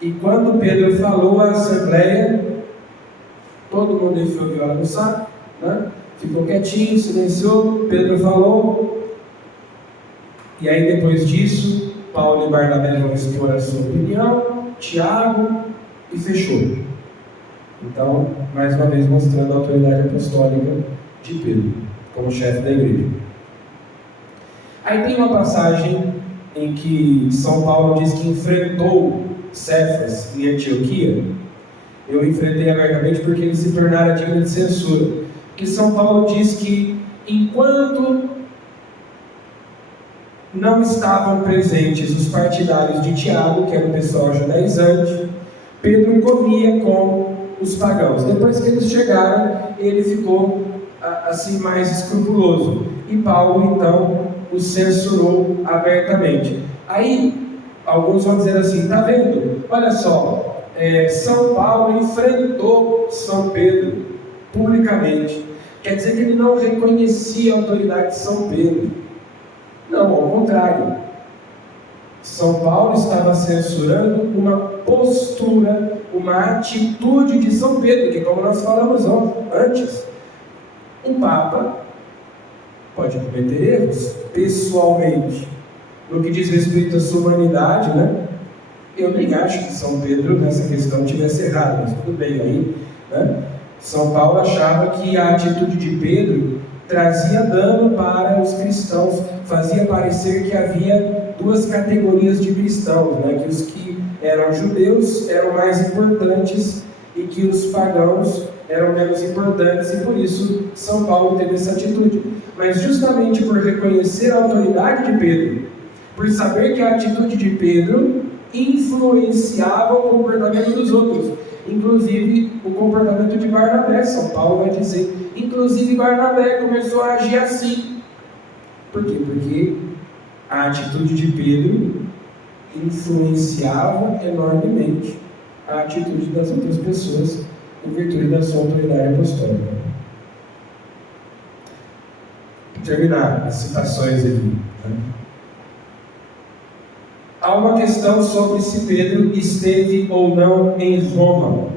E quando Pedro falou à assembleia, todo mundo enfiou a viola no saco, né? Ficou quietinho, silenciou. Pedro falou. E aí depois disso, Paulo e Barnabé vão expor a sua opinião, Tiago, e fechou. Então, mais uma vez mostrando a autoridade apostólica de Pedro, como chefe da igreja. Aí tem uma passagem em que São Paulo diz que enfrentou Cefas em Antioquia. Eu enfrentei abertamente porque eles se tornaram dignos de censura. Que São Paulo diz que enquanto não estavam presentes os partidários de Tiago, que era o pessoal judaizante, Pedro comia com os pagãos. Depois que eles chegaram, ele ficou assim mais escrupuloso. E Paulo então o censurou abertamente. Aí alguns vão dizer assim: tá vendo? Olha só, São Paulo enfrentou São Pedro publicamente. Quer dizer que ele não reconhecia a autoridade de São Pedro. Não, ao contrário. São Paulo estava censurando uma postura, uma atitude de São Pedro, que, como nós falamos antes, o Papa pode cometer erros pessoalmente. No que diz respeito à sua humanidade, né? Eu nem acho que São Pedro nessa questão tivesse errado, mas tudo bem aí, né? São Paulo achava que a atitude de Pedro trazia dano para os cristãos, fazia parecer que havia duas categorias de cristãos, né? Que os que eram judeus eram mais importantes e que os pagãos eram menos importantes, e por isso São Paulo teve essa atitude. Mas justamente por reconhecer a autoridade de Pedro, por saber que a atitude de Pedro influenciava o comportamento dos outros, inclusive o comportamento de Barnabé. São Paulo vai dizer, inclusive Barnabé começou a agir assim. Por quê? Porque a atitude de Pedro influenciava enormemente a atitude das outras pessoas em virtude da sua autoridade apostólica. Vou terminar as citações aqui, né? Há uma questão sobre se Pedro esteve ou não em Roma.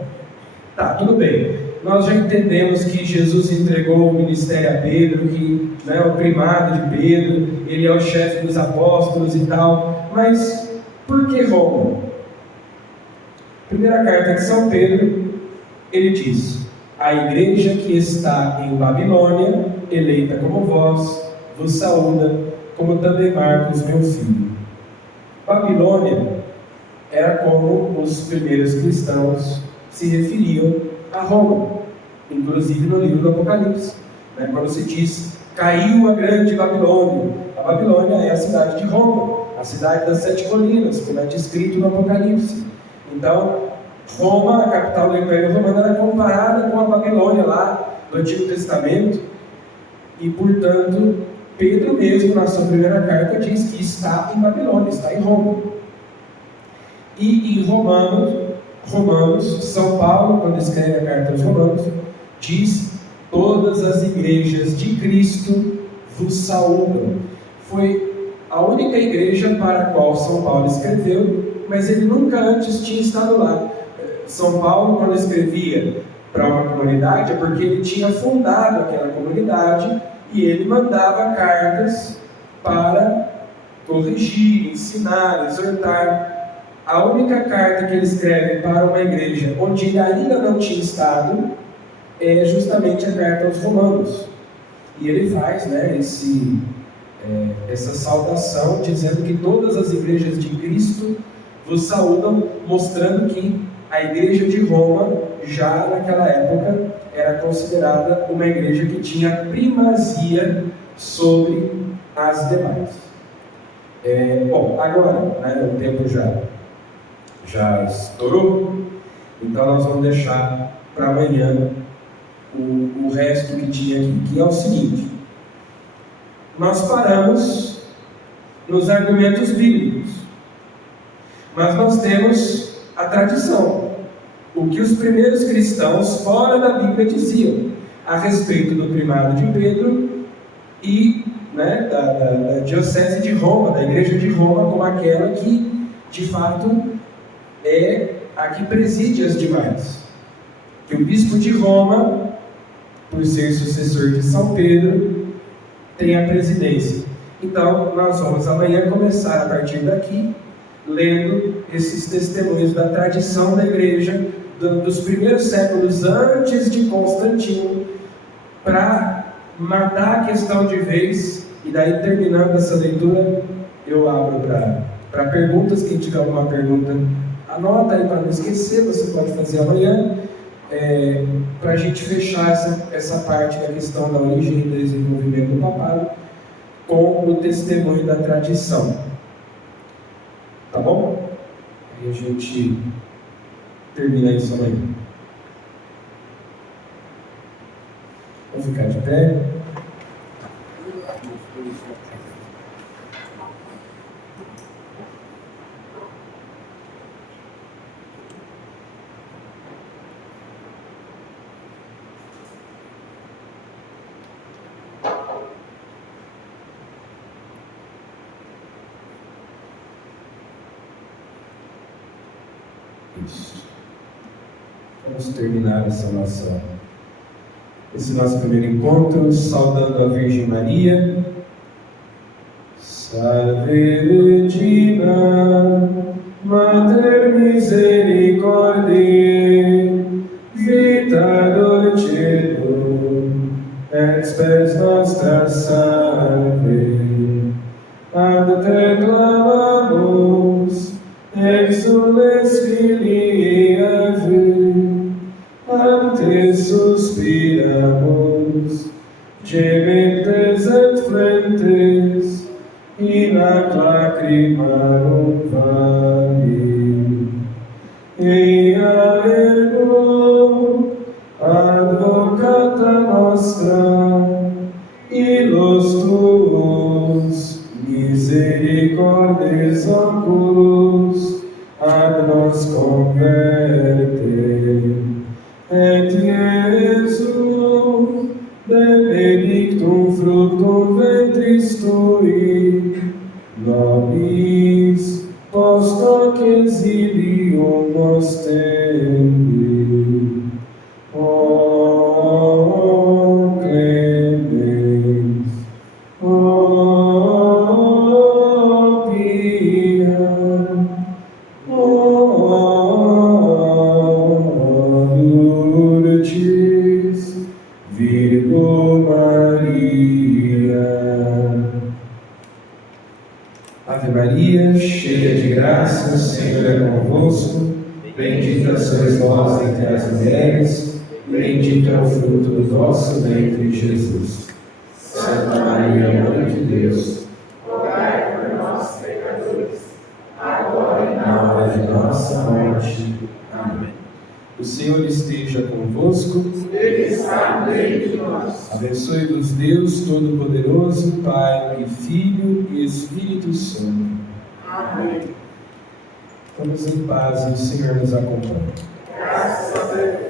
Tá, tudo bem. Nós já entendemos que Jesus entregou o ministério a Pedro, que o primado de Pedro, ele é o chefe dos apóstolos e tal. Mas por que Roma? Primeira carta de São Pedro, ele diz: a igreja que está em Babilônia, eleita como vós, vos saúda, como também Marcos, meu filho. Babilônia era como os primeiros cristãos se referiam a Roma, inclusive no livro do Apocalipse, né? Quando se diz, caiu a grande Babilônia. A Babilônia é a cidade de Roma, a cidade das 7 colinas, como é descrito no Apocalipse. Então, Roma, a capital do Império Romano, era comparada com a Babilônia lá do Antigo Testamento, e portanto Pedro mesmo, na sua primeira carta, diz que está em Babilônia, está em Roma. E em Romanos, São Paulo, quando escreve a carta aos Romanos, diz: todas as igrejas de Cristo vos saúdam. Foi a única igreja para a qual São Paulo escreveu, mas ele nunca antes tinha estado lá. São Paulo, quando escrevia para uma comunidade, é porque ele tinha fundado aquela comunidade, e ele mandava cartas para corrigir, ensinar, exortar. a única carta que ele escreve para uma igreja onde ele ainda não tinha estado é justamente a carta aos Romanos. E ele faz, né, essa saudação, dizendo que todas as igrejas de Cristo vos saúdam, mostrando que a igreja de Roma, já naquela época, era considerada uma igreja que tinha primazia sobre as demais. Bom, agora, né, o tempo já estourou, então nós vamos deixar para amanhã o resto que tinha aqui, que é o seguinte: nós paramos nos argumentos bíblicos, mas nós temos a tradição, o que os primeiros cristãos fora da Bíblia diziam a respeito do primado de Pedro e, né, da diocese de Roma, da igreja de Roma, como aquela que de fato é a que preside as demais, que o bispo de Roma, por ser sucessor de São Pedro, tem a presidência. Então nós vamos amanhã começar a partir daqui lendo esses testemunhos da tradição da igreja dos primeiros séculos antes de Constantino, para matar a questão de vez. E daí, terminando essa leitura, eu abro para perguntas. Quem tiver alguma pergunta, anota aí para não esquecer, você pode fazer amanhã, para a gente fechar essa parte da questão da origem e desenvolvimento do papado com o testemunho da tradição. Tá bom? Aí a gente termina isso amanhã. Vamos ficar de pé. Isso. Vamos terminar esse nosso primeiro encontro saudando a Virgem Maria. Salve Regina, Mater Misericordiae, vita dulcedo, et spes nostra salve. Ad te clamamus, exules filii Eve, ad te suspiramus, gementes et flentes, in ac lacrimarum vali. Eia ergo, advocata nostra, illos tuos misericordes oculos ad nos converte. Et Iesu, benedictum fructum ventris tui, nobis post hoc exilium ostendi. O clemens, o pia, dulcis Virgo Maria. Ave Maria, cheia de graça, o Senhor é convosco. Bendita sois vós entre as mulheres, e bendito é o fruto do vosso ventre, Jesus. Santa Maria, Mãe de Deus, rogai por nós, pecadores, agora e na hora de nossa morte. Amém. O Senhor esteja convosco. Ele está no meio de nós. Abençoe-vos Deus Todo-Poderoso, Pai e Filho e Espírito Santo. Amém. Vamos em paz e o Senhor nos acompanha. Graças a Deus.